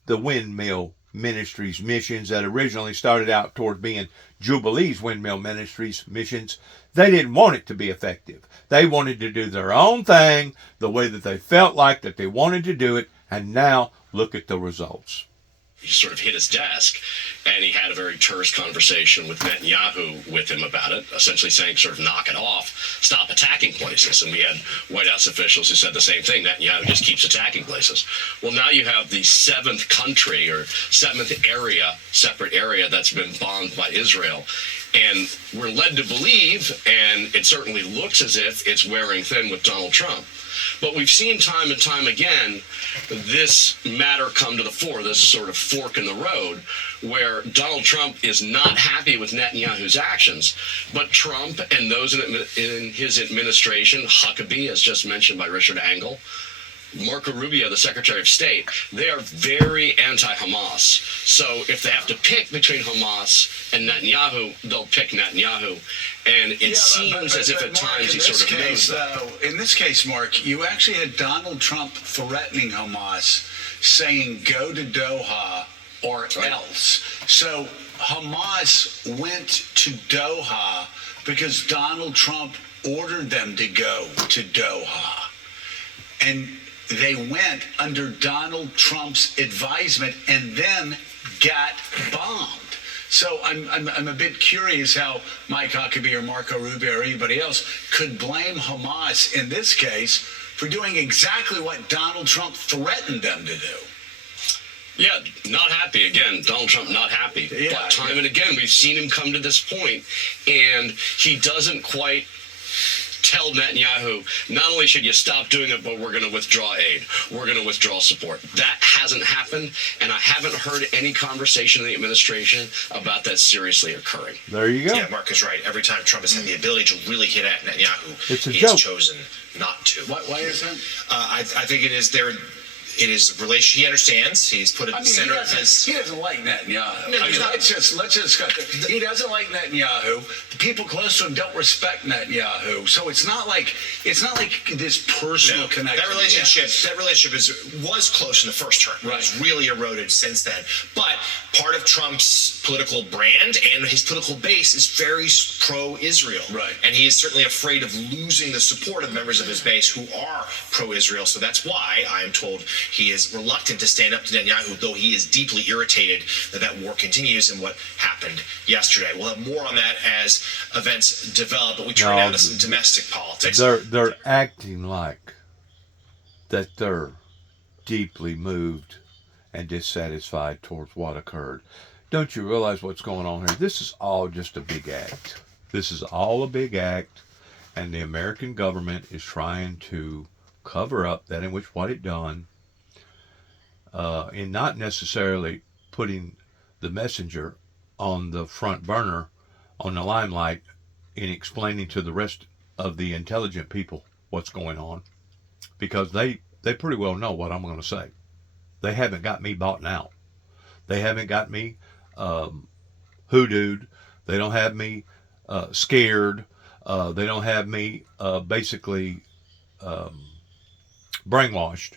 the Windmill Ministries missions that originally started out toward being Jubilee's Windmill Ministries missions. They didn't want it to be effective. They wanted to do their own thing the way that they felt like that they wanted to do it. And now look at the results. He sort of hit his desk, and he had a very terse conversation with Netanyahu with him about it, essentially saying, sort of, knock it off, stop attacking places. And we had White House officials who said the same thing. Netanyahu just keeps attacking places. Well, now you have the 7th country or 7th area, separate area that's been bombed by Israel. And we're led to believe, and it certainly looks as if it's wearing thin with Donald Trump. But we've seen time and time again this matter come to the fore, this sort of fork in the road, where Donald Trump is not happy with Netanyahu's actions, but Trump and those in his administration, Huckabee, as just mentioned by Richard Engel, Marco Rubio, the Secretary of State, they are very anti-Hamas. So if they have to pick between Hamas and Netanyahu, they'll pick Netanyahu. And it seems as if at times he sort of knows that. In this case, Mark, you actually had Donald Trump threatening Hamas, saying go to Doha or else. So Hamas went to Doha because Donald Trump ordered them to go to Doha. And they went under Donald Trump's advisement and then got bombed. So I'm a bit curious how Mike Huckabee or Marco Rubio or anybody else could blame Hamas in this case for doing exactly what Donald Trump threatened them to do. Yeah, not happy. Again, Donald Trump not happy. Yeah, but time and again, we've seen him come to this point, and he doesn't quite tell Netanyahu, not only should you stop doing it, but we're going to withdraw aid. We're going to withdraw support. That hasn't happened, and I haven't heard any conversation in the administration about that seriously occurring. There you go. Yeah, Mark is right. Every time Trump has had the ability to really hit at Netanyahu, It's a he joke. has chosen not to. Why is that? I think it is there. It is relation. He understands. He's put it at the center of his. He doesn't like Netanyahu. No, I he's mean, not. let's just cut there. He doesn't like Netanyahu. The people close to him don't respect Netanyahu. So it's not like this personal connection. That relationship was close in the first term. Right. It's really eroded since then. But part of Trump's political brand and his political base is very pro-Israel. Right. And he is certainly afraid of losing the support of members of his base who are pro-Israel. So that's why I am told he is reluctant to stand up to Netanyahu, though he is deeply irritated that war continues and what happened yesterday. We'll have more on that as events develop, but we turn now to some domestic politics. They're acting like that they're deeply moved and dissatisfied towards what occurred. Don't you realize what's going on here? This is all just a big act. This is all a big act, and the American government is trying to cover up that in which what it done, in not necessarily putting the messenger on the front burner, on the limelight, in explaining to the rest of the intelligent people what's going on, because they pretty well know what I'm going to say. They haven't got me bought out. They haven't got me hoodooed. They don't have me scared. They don't have me basically brainwashed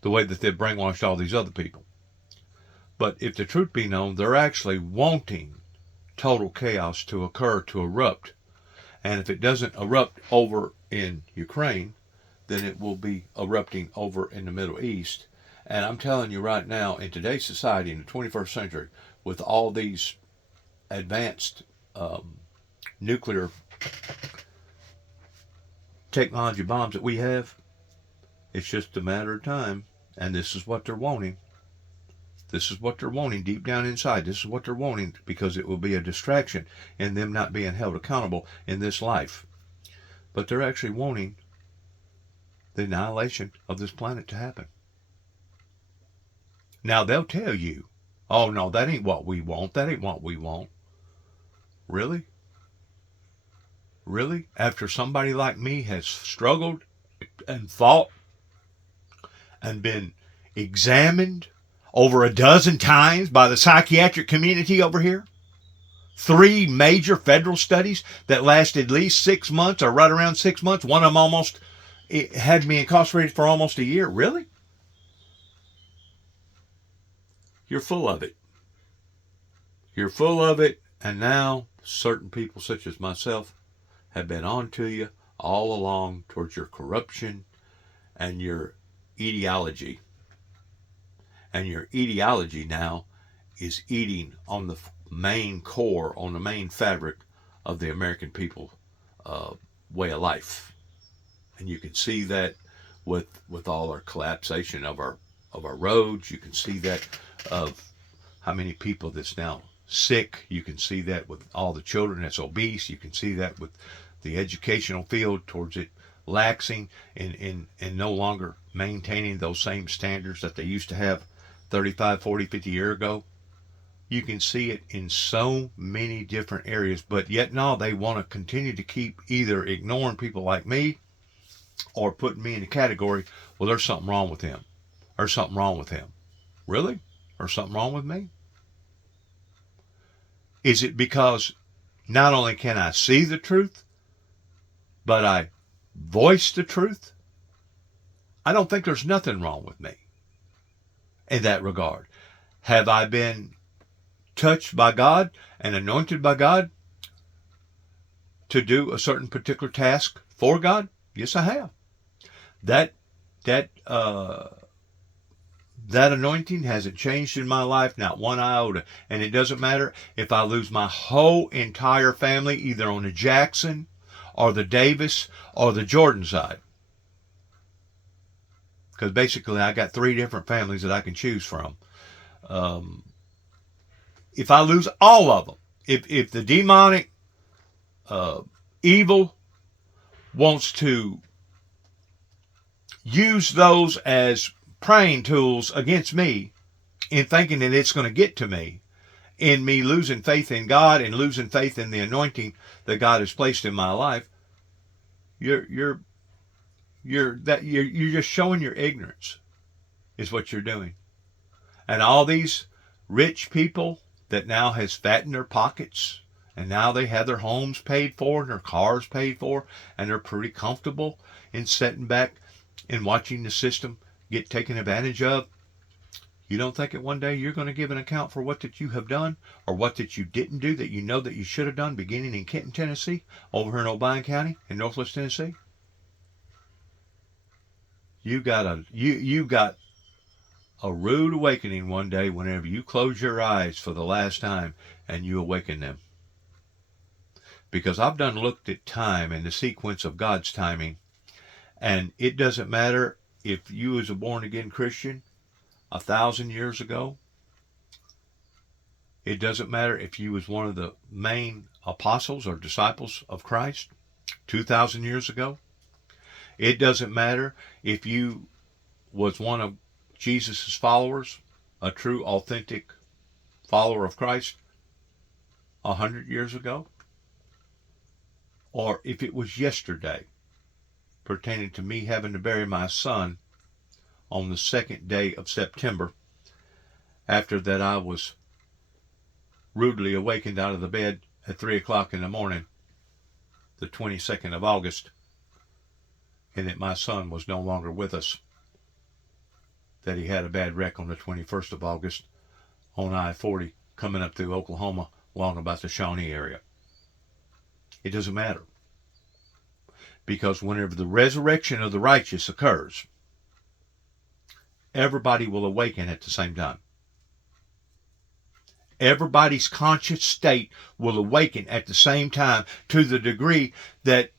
the way that they've brainwashed all these other people. But if the truth be known, they're actually wanting total chaos to occur, to erupt. And if it doesn't erupt over in Ukraine, then it will be erupting over in the Middle East. And I'm telling you right now, in today's society, in the 21st century, with all these advanced nuclear technology bombs that we have, it's just a matter of time. And this is what they're wanting. This is what they're wanting deep down inside. This is what they're wanting, because it will be a distraction in them not being held accountable in this life. But they're actually wanting the annihilation of this planet to happen. Now they'll tell you, oh no, that ain't what we want. That ain't what we want. Really? Really? After somebody like me has struggled and fought and been examined over a dozen times by the psychiatric community over here? 3 major federal studies that lasted at least 6 months, or right around 6 months. One of them it had me incarcerated for almost a year. Really? You're full of it. You're full of it, and now certain people such as myself have been on to you all along towards your corruption and your ideology. And your ideology now is eating on the main core, on the main fabric of the American people way of life. And you can see that with all our collapsation of our roads. You can see that of how many people that's now sick. You can see that with all the children that's obese. You can see that with the educational field towards it laxing and no longer maintaining those same standards that they used to have 35, 40, 50 years ago. You can see it in so many different areas, but yet no, they want to continue to keep either ignoring people like me or putting me in the category, well, there's something wrong with him. There's something wrong with him. Really? There's something wrong with me? Is it because not only can I see the truth, but I voice the truth? I don't think there's nothing wrong with me in that regard. Have I been touched by God and anointed by God to do a certain particular task for God? Yes, I have. That That anointing hasn't changed in my life, not one iota. And it doesn't matter if I lose my whole entire family, either on the Jackson or the Davis or the Jordan side. Because basically I got 3 different families that I can choose from. If I lose all of them, if the demonic evil wants to use those as praying tools against me in thinking that it's going to get to me, in me losing faith in God and losing faith in the anointing that God has placed in my life, you're just showing your ignorance is what you're doing. And all these rich people that now has fattened their pockets, and now they have their homes paid for and their cars paid for, and they're pretty comfortable in sitting back and watching the system get taken advantage of. You don't think that one day you're going to give an account for what that you have done or what that you didn't do that you know that you should have done, beginning in Kenton, Tennessee, over here in Obion County in Northwest Tennessee? You got a rude awakening one day whenever you close your eyes for the last time and you awaken them. Because I've done looked at time and the sequence of God's timing, and it doesn't matter if you was a born-again Christian 1,000 years ago. It doesn't matter if you was one of the main apostles or disciples of Christ 2,000 years ago. It doesn't matter if you was one of Jesus' followers, a true, authentic follower of Christ 100 years ago, or if it was yesterday, pertaining to me having to bury my son on the 2nd day of September, after that I was rudely awakened out of the bed at 3 o'clock in the morning, the 22nd of August, and that my son was no longer with us, that he had a bad wreck on the 21st of August on I-40 coming up through Oklahoma along about the Shawnee area. It doesn't matter. Because whenever the resurrection of the righteous occurs, everybody will awaken at the same time. Everybody's conscious state will awaken at the same time, to the degree that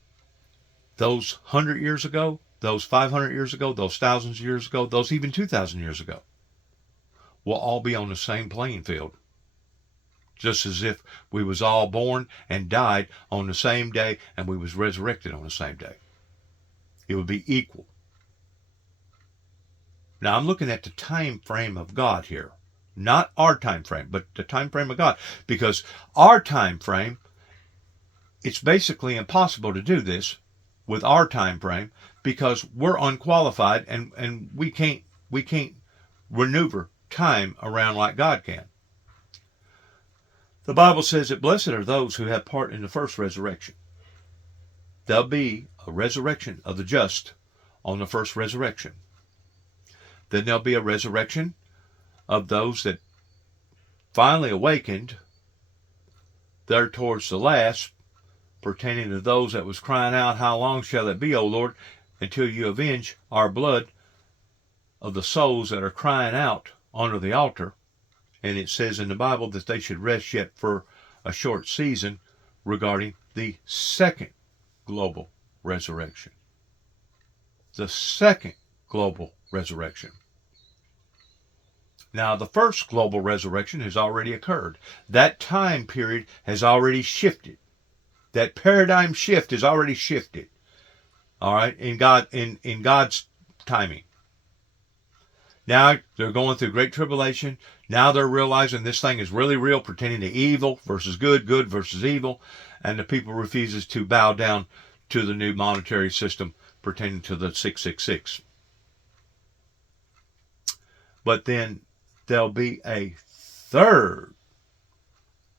those 100 years ago, those 500 years ago, those thousands of years ago, those even 2,000 years ago, will all be on the same playing field. Just as if we was all born and died on the same day and we was resurrected on the same day. It would be equal. Now I'm looking at the time frame of God here. Not our time frame, but the time frame of God. Because our time frame, it's basically impossible to do this with our time frame, because we're unqualified and we can't maneuver time around like God can. The Bible says that blessed are those who have part in the first resurrection. There'll be a resurrection of the just on the first resurrection. Then there'll be a resurrection of those that finally awakened there towards the last, pertaining to those that was crying out, how long shall it be, O Lord, until you avenge our blood, of the souls that are crying out under the altar. And it says in the Bible that they should rest yet for a short season, regarding the second global resurrection. The second global resurrection. Now, the first global resurrection has already occurred. That time period has already shifted. That paradigm shift has already shifted. All right, in God's timing. Now they're going through great tribulation. Now they're realizing this thing is really real, pertaining to evil versus good, good versus evil, and the people refuses to bow down to the new monetary system pertaining to the 666. But then there'll be a third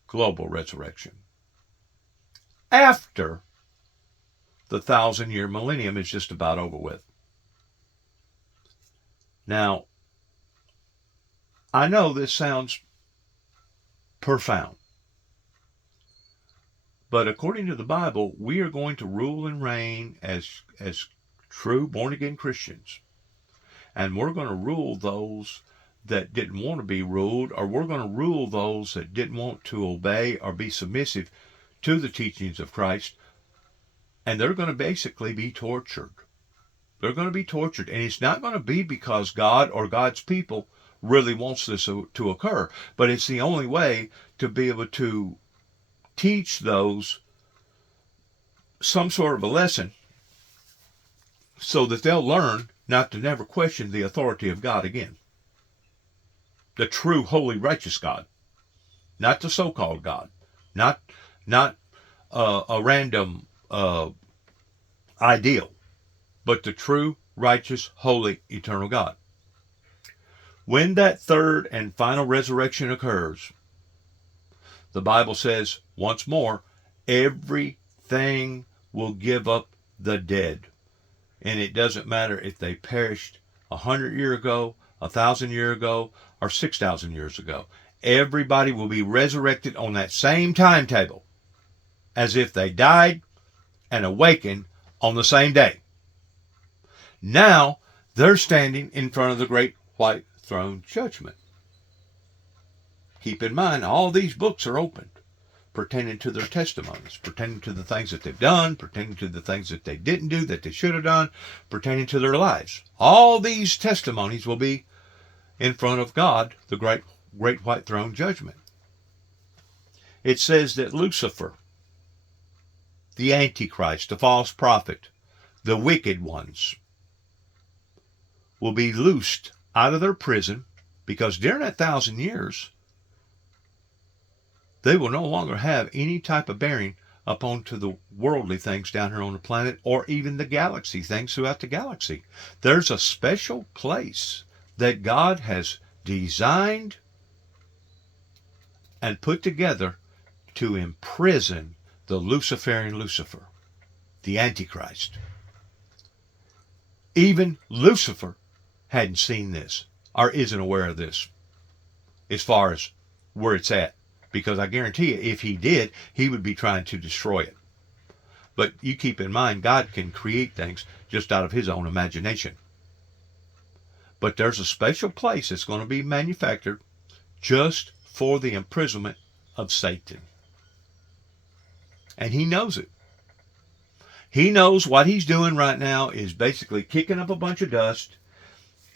global resurrection after the 1,000-year millennium is just about over with. Now, I know this sounds profound, but according to the Bible, we are going to rule and reign as true born-again Christians. And we're going to rule those that didn't want to be ruled, or we're going to rule those that didn't want to obey or be submissive to the teachings of Christ, and they're going to basically be tortured. They're going to be tortured, and it's not going to be because God or God's people really wants this to occur, but it's the only way to be able to teach those some sort of a lesson so that they'll learn not to never question the authority of God again. The true, holy, righteous God. Not the so-called God. Not a random ideal, but the true, righteous, holy, eternal God. When that third and final resurrection occurs, the Bible says, once more, everything will give up the dead. And it doesn't matter if they perished 100 years ago, 1,000 years ago, or 6,000 years ago. Everybody will be resurrected on that same timetable, as if they died and awakened on the same day. Now, they're standing in front of the great white throne judgment. Keep in mind, all these books are opened, pertaining to their testimonies, pertaining to the things that they've done, pertaining to the things that they didn't do, that they should have done, pertaining to their lives. All these testimonies will be in front of God, the great white throne judgment. It says that Lucifer, the Antichrist, the false prophet, the wicked ones, will be loosed out of their prison, because during that 1,000 years, they will no longer have any type of bearing upon to the worldly things down here on the planet, or even the galaxy, things throughout the galaxy. There's a special place that God has designed and put together to imprison the Luciferian Lucifer, the Antichrist. Even Lucifer hadn't seen this, or isn't aware of this, as far as where it's at. Because I guarantee you, if he did, he would be trying to destroy it. But you keep in mind, God can create things just out of his own imagination. But there's a special place that's going to be manufactured just for the imprisonment of Satan. And he knows it. He knows what he's doing right now is basically kicking up a bunch of dust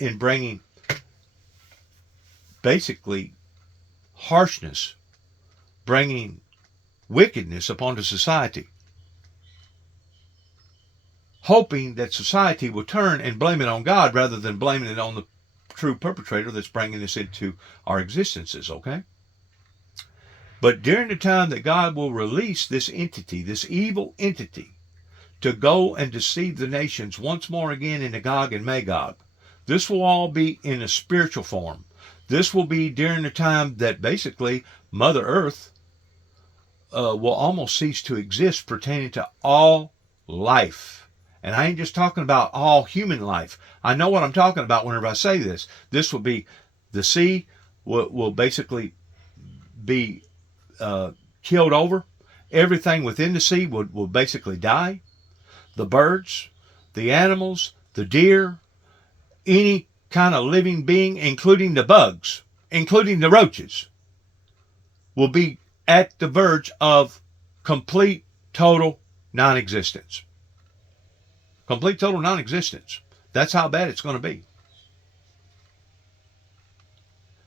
and bringing basically harshness, bringing wickedness upon the society, hoping that society will turn and blame it on God rather than blaming it on the true perpetrator that's bringing this into our existences, okay? But during the time that God will release this entity, this evil entity, to go and deceive the nations once more again in Gog and Magog, this will all be in a spiritual form. This will be during the time that basically Mother Earth will almost cease to exist, pertaining to all life. And I ain't just talking about all human life. I know what I'm talking about whenever I say this. This will be, the sea will basically be killed over. Everything within the sea will basically die. The birds, the animals, the deer, any kind of living being, including the bugs, including the roaches, will be at the verge of complete, total non-existence. Complete, total non-existence. That's how bad it's going to be.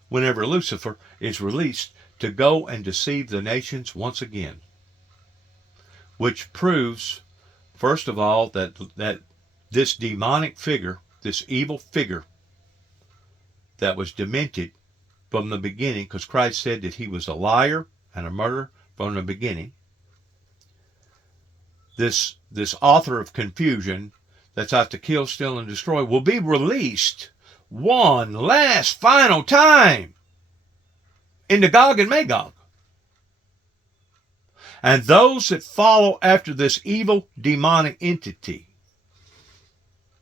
Whenever Lucifer is released to go and deceive the nations once again. Which proves, first of all, that this demonic figure, this evil figure that was demented from the beginning, because Christ said that he was a liar and a murderer from the beginning. This author of confusion that's out to kill, steal, and destroy will be released one last final time into Gog and Magog. And those that follow after this evil demonic entity,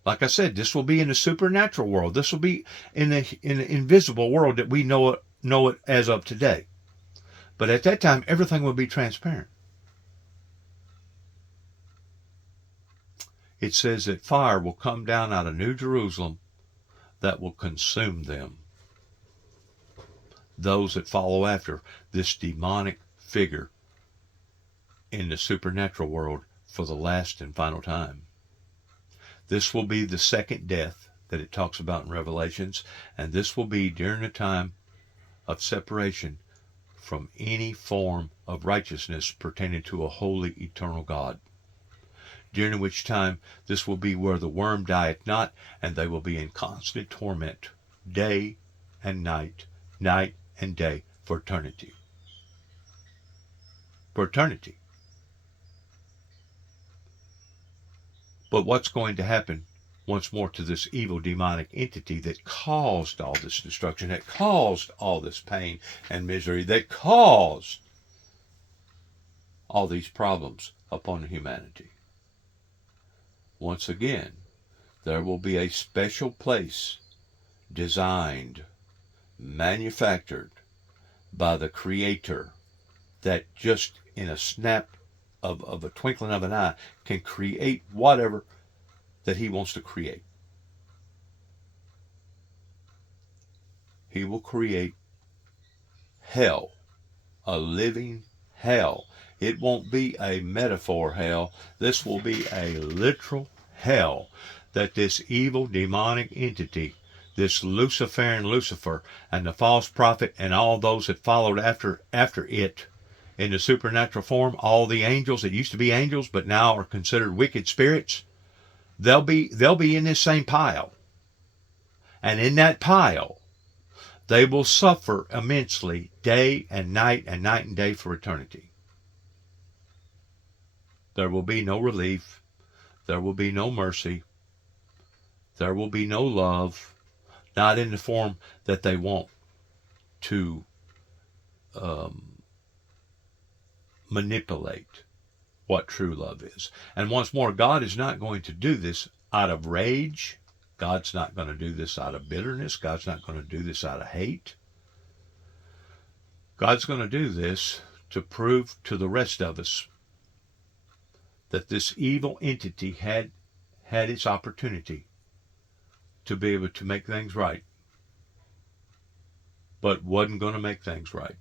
like I said, this will be in the supernatural world. This will be in the invisible world that we know it as of today. But at that time, everything will be transparent. It says that fire will come down out of New Jerusalem that will consume them. those that follow after this demonic figure in the supernatural world for the last and final time. This will be the second death that it talks about in Revelations, and this will be during the time of separation from any form of righteousness pertaining to a holy, eternal God. During which time this will be where the worm dieth not, and they will be in constant torment, day and night, night and day, for eternity. For eternity. But what's going to happen once more to this evil demonic entity that caused all this destruction, that caused all this pain and misery, that caused all these problems upon humanity? Once again, there will be a special place designed, manufactured by the Creator that just in a snap of a twinkling of an eye can create whatever that he wants to create. He will create hell, a living hell. It won't be a metaphor hell. This will be a literal hell that this evil demonic entity, this Luciferian Lucifer and the false prophet and all those that followed after it in the supernatural form, all the angels that used to be angels but now are considered wicked spirits, they'll be in this same pile. And in that pile, they will suffer immensely day and night and day for eternity. There will be no relief. There will be no mercy. There will be no love, not in the form that they want to manipulate what true love is. And once more, God is not going to do this out of rage. God's not going to do this out of bitterness. God's not going to do this out of hate. God's going to do this to prove to the rest of us that this evil entity had its opportunity to be able to make things right, but wasn't going to make things right.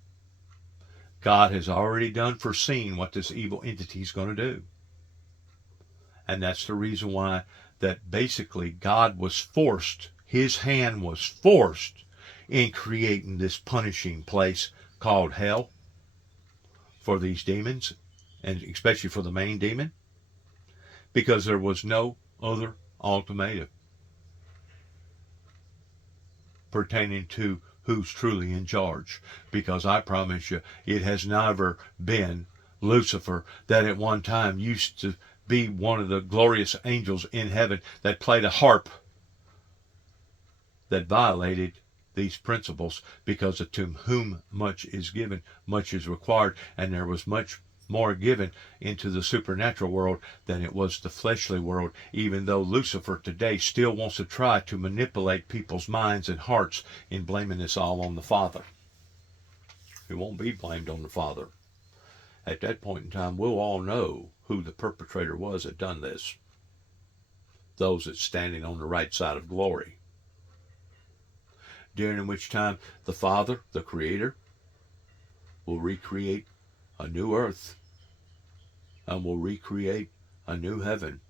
God has already foreseen what this evil entity is going to do. And that's the reason why that basically God was forced, his hand was forced in creating this punishing place called hell for these demons, and especially for the main demon, because there was no other alternative pertaining to who's truly in charge. Because I promise you, it has never been Lucifer that at one time used to be one of the glorious angels in heaven that played a harp that violated these principles, because to whom much is given, much is required, and there was much more given into the supernatural world than it was the fleshly world, even though Lucifer today still wants to try to manipulate people's minds and hearts in blaming this all on the Father. It won't be blamed on the Father. At that point in time, we'll all know who the perpetrator was that done this. Those that's standing on the right side of glory. During which time the Father, the Creator, will recreate a new earth and will recreate a new heaven.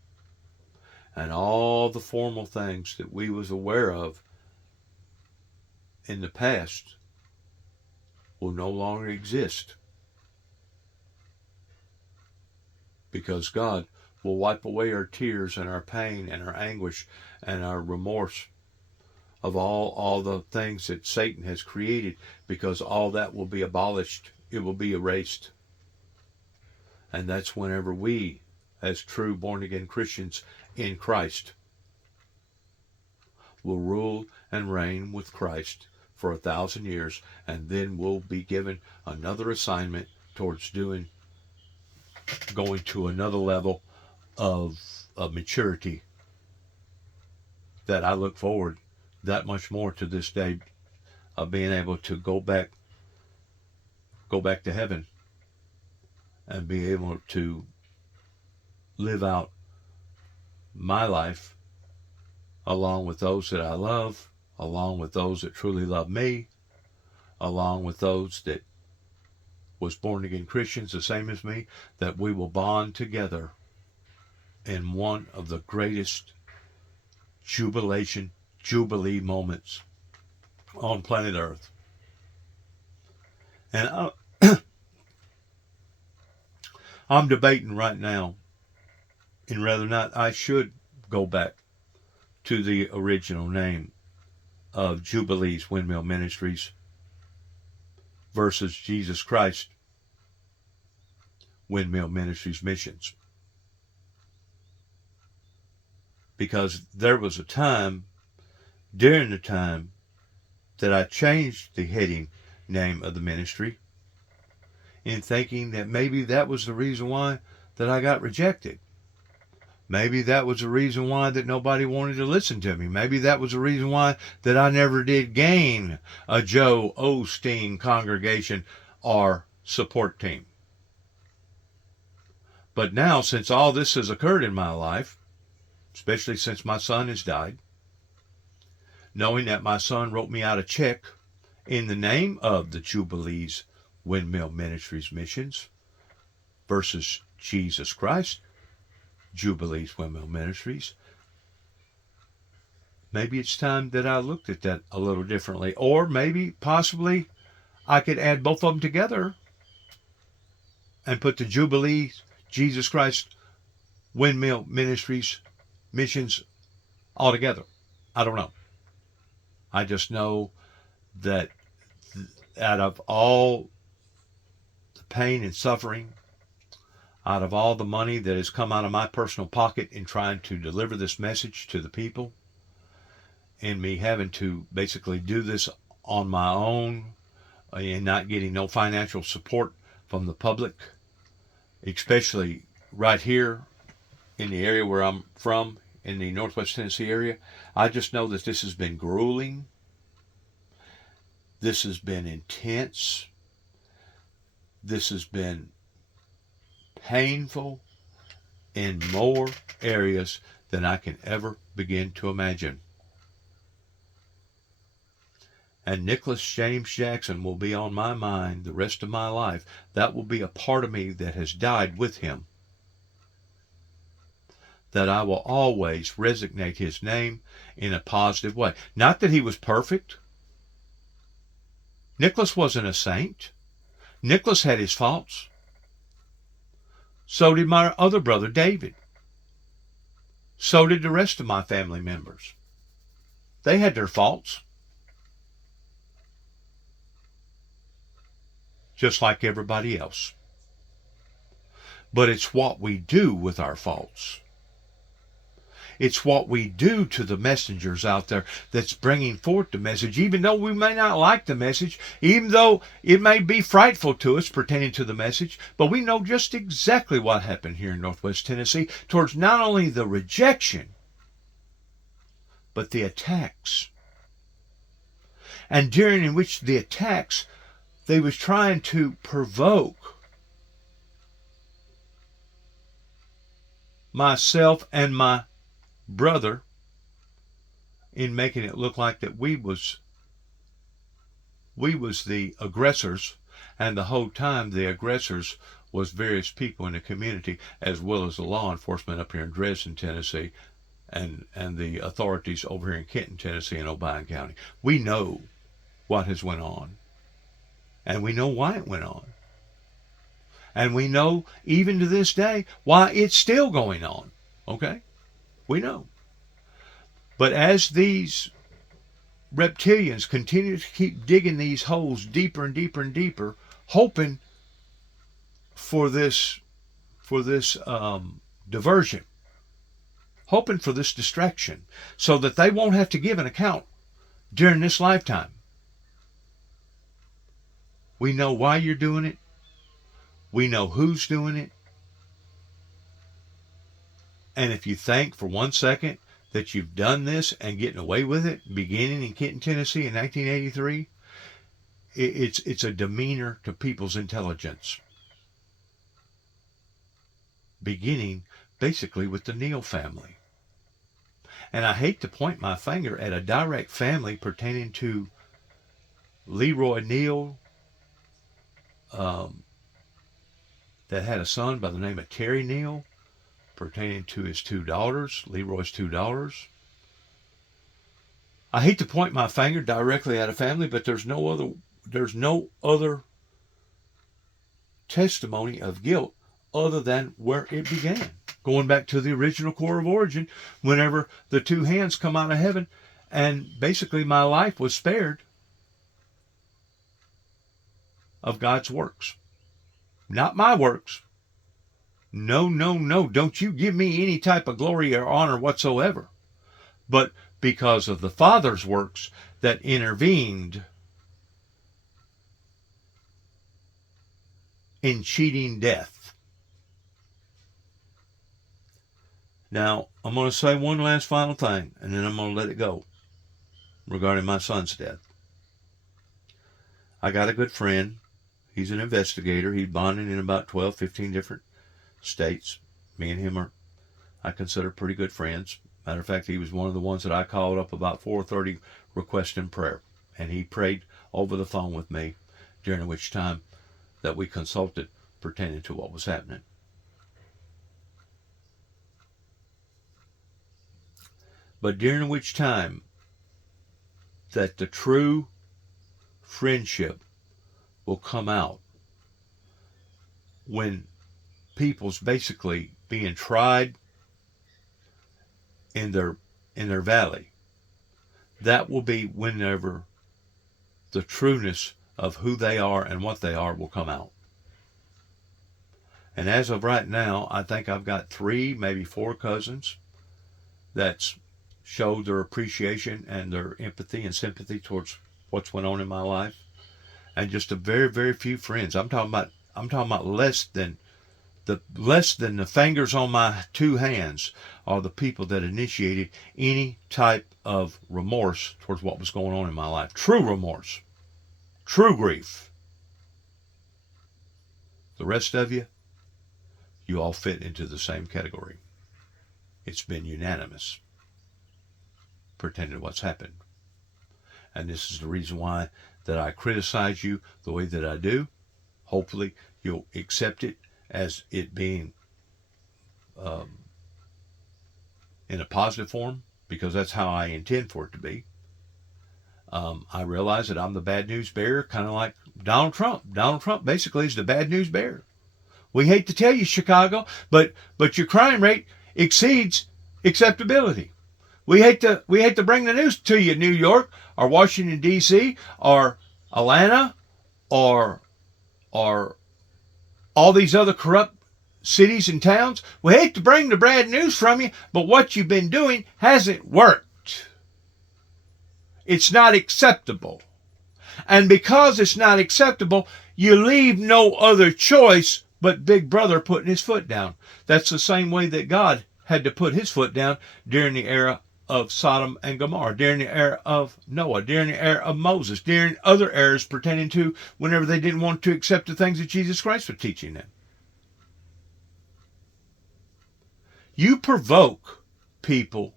And all the formal things that we was aware of in the past will no longer exist. Because God will wipe away our tears and our pain and our anguish and our remorse of all the things that Satan has created, because all that will be abolished. It will be erased. And that's whenever we, as true born-again Christians in Christ, will rule and reign with Christ for 1,000 years, and then we'll be given another assignment towards going to another level of maturity that I look forward that much more to this day of being able to go back to heaven and be able to live out my life along with those that I love, along with those that truly love me, along with those that was born again Christians, the same as me, that we will bond together in one of the greatest jubilee moments on planet Earth. And I'm debating right now in whether or not I should go back to the original name of Jubilees Windmill Ministries versus Jesus Christ Windmill Ministries Missions. Because there was a time, during the time, that I changed the heading name of the ministry in thinking that maybe that was the reason why that I got rejected. Maybe that was the reason why that nobody wanted to listen to me. Maybe that was the reason why that I never did gain a Joe Osteen congregation or support team. But now, since all this has occurred in my life, especially since my son has died, knowing that my son wrote me out a check in the name of the Jubilees Windmill Ministries Missions versus Jesus Christ Jubilees Windmill Ministries, maybe it's time that I looked at that a little differently. Or maybe, possibly, I could add both of them together and put the Jubilees Jesus Christ Windmill Ministries Missions all together. I don't know. I just know that out of all the pain and suffering, out of all the money that has come out of my personal pocket in trying to deliver this message to the people, and me having to basically do this on my own and not getting no financial support from the public, especially right here in the area where I'm from, in the Northwest Tennessee area, I just know that this has been grueling. This has been intense. This has been painful in more areas than I can ever begin to imagine. And Nicholas James Jackson will be on my mind the rest of my life. That will be a part of me that has died with him. That I will always resonate his name in a positive way. Not that he was perfect. Nicholas wasn't a saint. Nicholas had his faults. So did my other brother, David. So did the rest of my family members. They had their faults. Just like everybody else. But it's what we do with our faults. It's what we do to the messengers out there that's bringing forth the message, even though we may not like the message, even though it may be frightful to us pertaining to the message, but we know just exactly what happened here in Northwest Tennessee towards not only the rejection, but the attacks. And during which the attacks, they was trying to provoke myself and my brother in making it look like that we was the aggressors, and the whole time the aggressors was various people in the community as well as the law enforcement up here in Dresden, Tennessee, and the authorities over here in Kenton, Tennessee, and Obion County. We know what has went on, and we know why it went on, and we know even to this day why it's still going on. Okay? We know. But as these reptilians continue to keep digging these holes deeper and deeper and deeper, hoping for this diversion, hoping for this distraction, so that they won't have to give an account during this lifetime. We know why you're doing it. We know who's doing it. And if you think for 1 second that you've done this and getting away with it, beginning in Kenton, Tennessee in 1983, it's a demeanor to people's intelligence. Beginning basically with the Neal family. And I hate to point my finger at a direct family pertaining to Leroy Neal, that had a son by the name of Terry Neal, pertaining to his 2 daughters, Leroy's 2 daughters. I hate to point my finger directly at a family, but there's no other testimony of guilt other than where it began. Going back to the original core of origin, whenever the 2 hands come out of heaven, and basically my life was spared of God's works. Not my works. No, no, no. Don't you give me any type of glory or honor whatsoever. But because of the Father's works that intervened in cheating death. Now, I'm going to say one last final thing, and then I'm going to let it go regarding my son's death. I got a good friend. He's an investigator. He's bonding in about 12, 15 different states. Me and him I consider pretty good friends. Matter of fact, he was one of the ones that I called up about 4:30 requesting prayer. And he prayed over the phone with me, during which time that we consulted pertaining to what was happening. But during which time that the true friendship will come out when people's basically being tried in their valley. That will be whenever the trueness of who they are and what they are will come out. And as of right now, I think I've got 3, maybe 4 cousins that's showed their appreciation and their empathy and sympathy towards what's went on in my life. And just a very, very few friends. I'm talking about less than the fingers on my 2 hands are the people that initiated any type of remorse towards what was going on in my life. True remorse. True grief. The rest of you all fit into the same category. It's been unanimous pertaining to what's happened. And this is the reason why that I criticize you the way that I do. Hopefully you'll accept it as it being in a positive form, because that's how I intend for it to be. I realize that I'm the bad news bearer, kind of like Donald Trump. Donald Trump basically is the bad news bearer. We hate to tell you, Chicago, but your crime rate exceeds acceptability. We hate to bring the news to you, New York or Washington, D.C. or Atlanta or all these other corrupt cities and towns. We hate to bring the bad news from you, but what you've been doing hasn't worked. It's not acceptable. And because it's not acceptable, you leave no other choice but Big Brother putting his foot down. That's the same way that God had to put his foot down during the era of Sodom and Gomorrah, during the era of Noah, during the era of Moses, during other eras pertaining to whenever they didn't want to accept the things that Jesus Christ was teaching them. You provoke people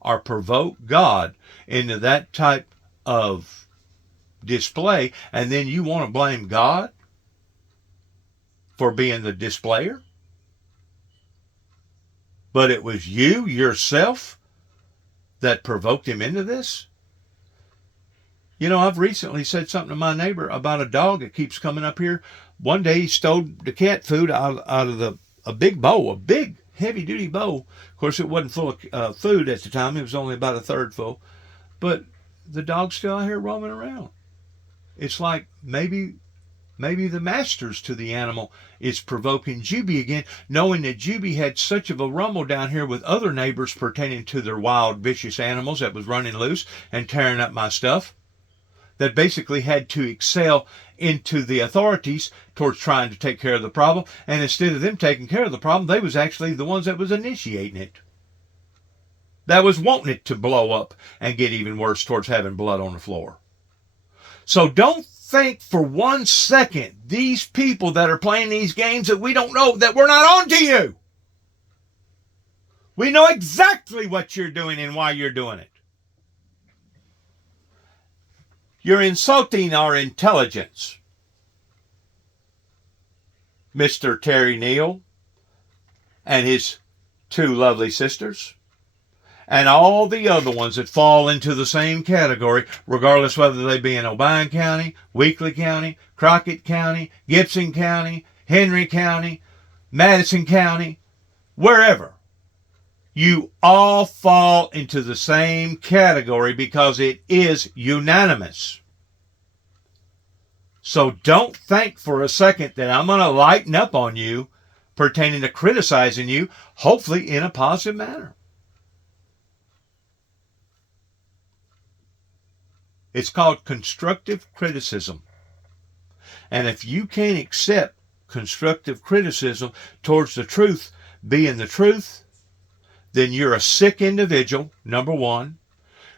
or provoke God into that type of display, and then you want to blame God for being the displayer? But it was you, yourself, that provoked him into this? You know, I've recently said something to my neighbor about a dog that keeps coming up here. One day he stole the cat food out of a big bowl, a big heavy-duty bowl. Of course, it wasn't full of food at the time. It was only about a third full. But the dog's still out here roaming around. It's like maybe the masters to the animal is provoking Juby again, knowing that Juby had such of a rumble down here with other neighbors pertaining to their wild, vicious animals that was running loose and tearing up my stuff, that basically had to excel into the authorities towards trying to take care of the problem. And instead of them taking care of the problem, they was actually the ones that was initiating it. That was wanting it to blow up and get even worse towards having blood on the floor. So don't think for 1 second these people that are playing these games that we don't know, that we're not on to you. We know exactly what you're doing and why you're doing it. You're insulting our intelligence. Mr. Terry Neal and his two lovely sisters, and all the other ones that fall into the same category, regardless whether they be in Obion County, Weakley County, Crockett County, Gibson County, Henry County, Madison County, wherever. You all fall into the same category because it is unanimous. So don't think for a second that I'm going to lighten up on you pertaining to criticizing you, hopefully in a positive manner. It's called constructive criticism. And if you can't accept constructive criticism towards the truth being the truth, then you're a sick individual, number one.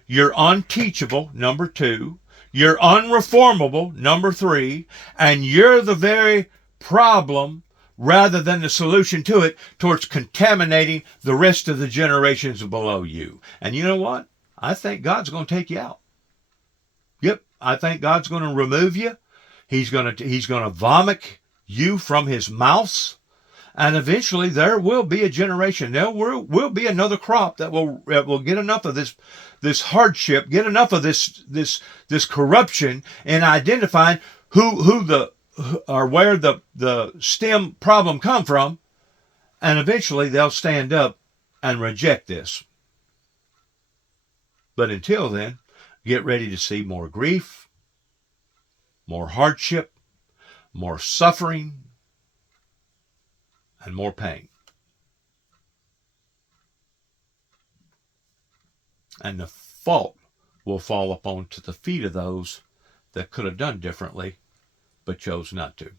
You're unteachable, number two. You're unreformable, number three. And you're the very problem rather than the solution to it towards contaminating the rest of the generations below you. And you know what? I think God's going to take you out. Yep, I think God's going to remove you. He's going to vomit you from his mouth. And eventually there will be a generation. There will be another crop that will get enough of this hardship, get enough of this corruption in identifying where the stem problem come from, and eventually they'll stand up and reject this. But until then, get ready to see more grief, more hardship, more suffering, and more pain. And the fault will fall upon to the feet of those that could have done differently, but chose not to.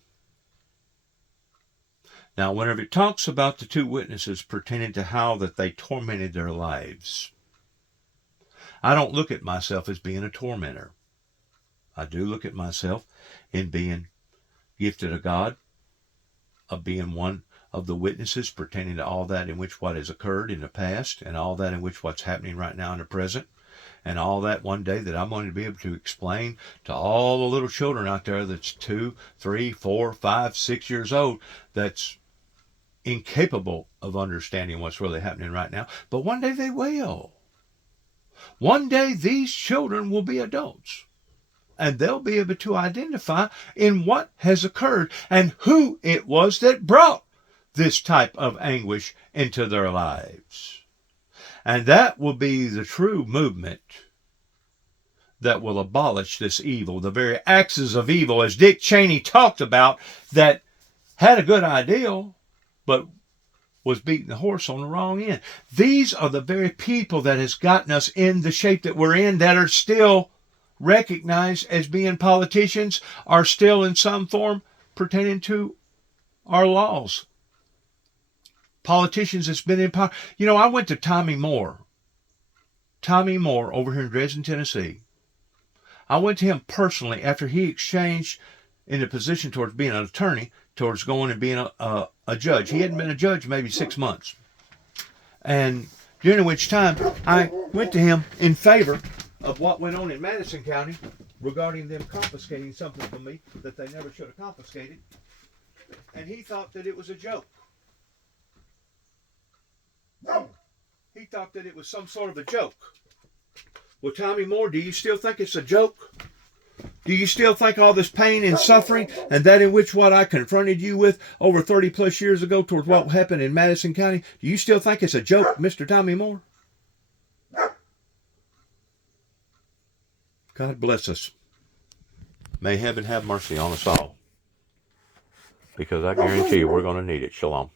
Now, whenever it talks about the two witnesses pertaining to how that they tormented their lives, I don't look at myself as being a tormentor. I do look at myself in being gifted of God, of being one of the witnesses pertaining to all that in which what has occurred in the past, and all that in which what's happening right now in the present, and all that one day that I'm going to be able to explain to all the little children out there that's 2, 3, 4, 5, 6 years old, that's incapable of understanding what's really happening right now. But one day they will. One day these children will be adults, and they'll be able to identify in what has occurred and who it was that brought this type of anguish into their lives. And that will be the true movement that will abolish this evil, the very axis of evil, as Dick Cheney talked about, that had a good ideal, but was beating the horse on the wrong end. These are the very people that has gotten us in the shape that we're in, that are still recognized as being politicians, are still in some form pertaining to our laws. Politicians that's been in power. You know, I went to Tommy Moore over here in Dresden, Tennessee. I went to him personally after he exchanged in the position towards being an attorney, towards going and being a judge. He hadn't been a judge maybe 6 months. And during which time I went to him in favor of what went on in Madison County regarding them confiscating something from me that they never should have confiscated. And he thought that it was a joke. He thought that it was some sort of a joke. Well, Tommy Moore, do you still think it's a joke? Do you still think all this pain and suffering, and that in which what I confronted you with over 30 plus years ago towards what happened in Madison County, do you still think it's a joke, Mr. Tommy Moore? God bless us. May heaven have mercy on us all, because I guarantee you we're going to need it. Shalom.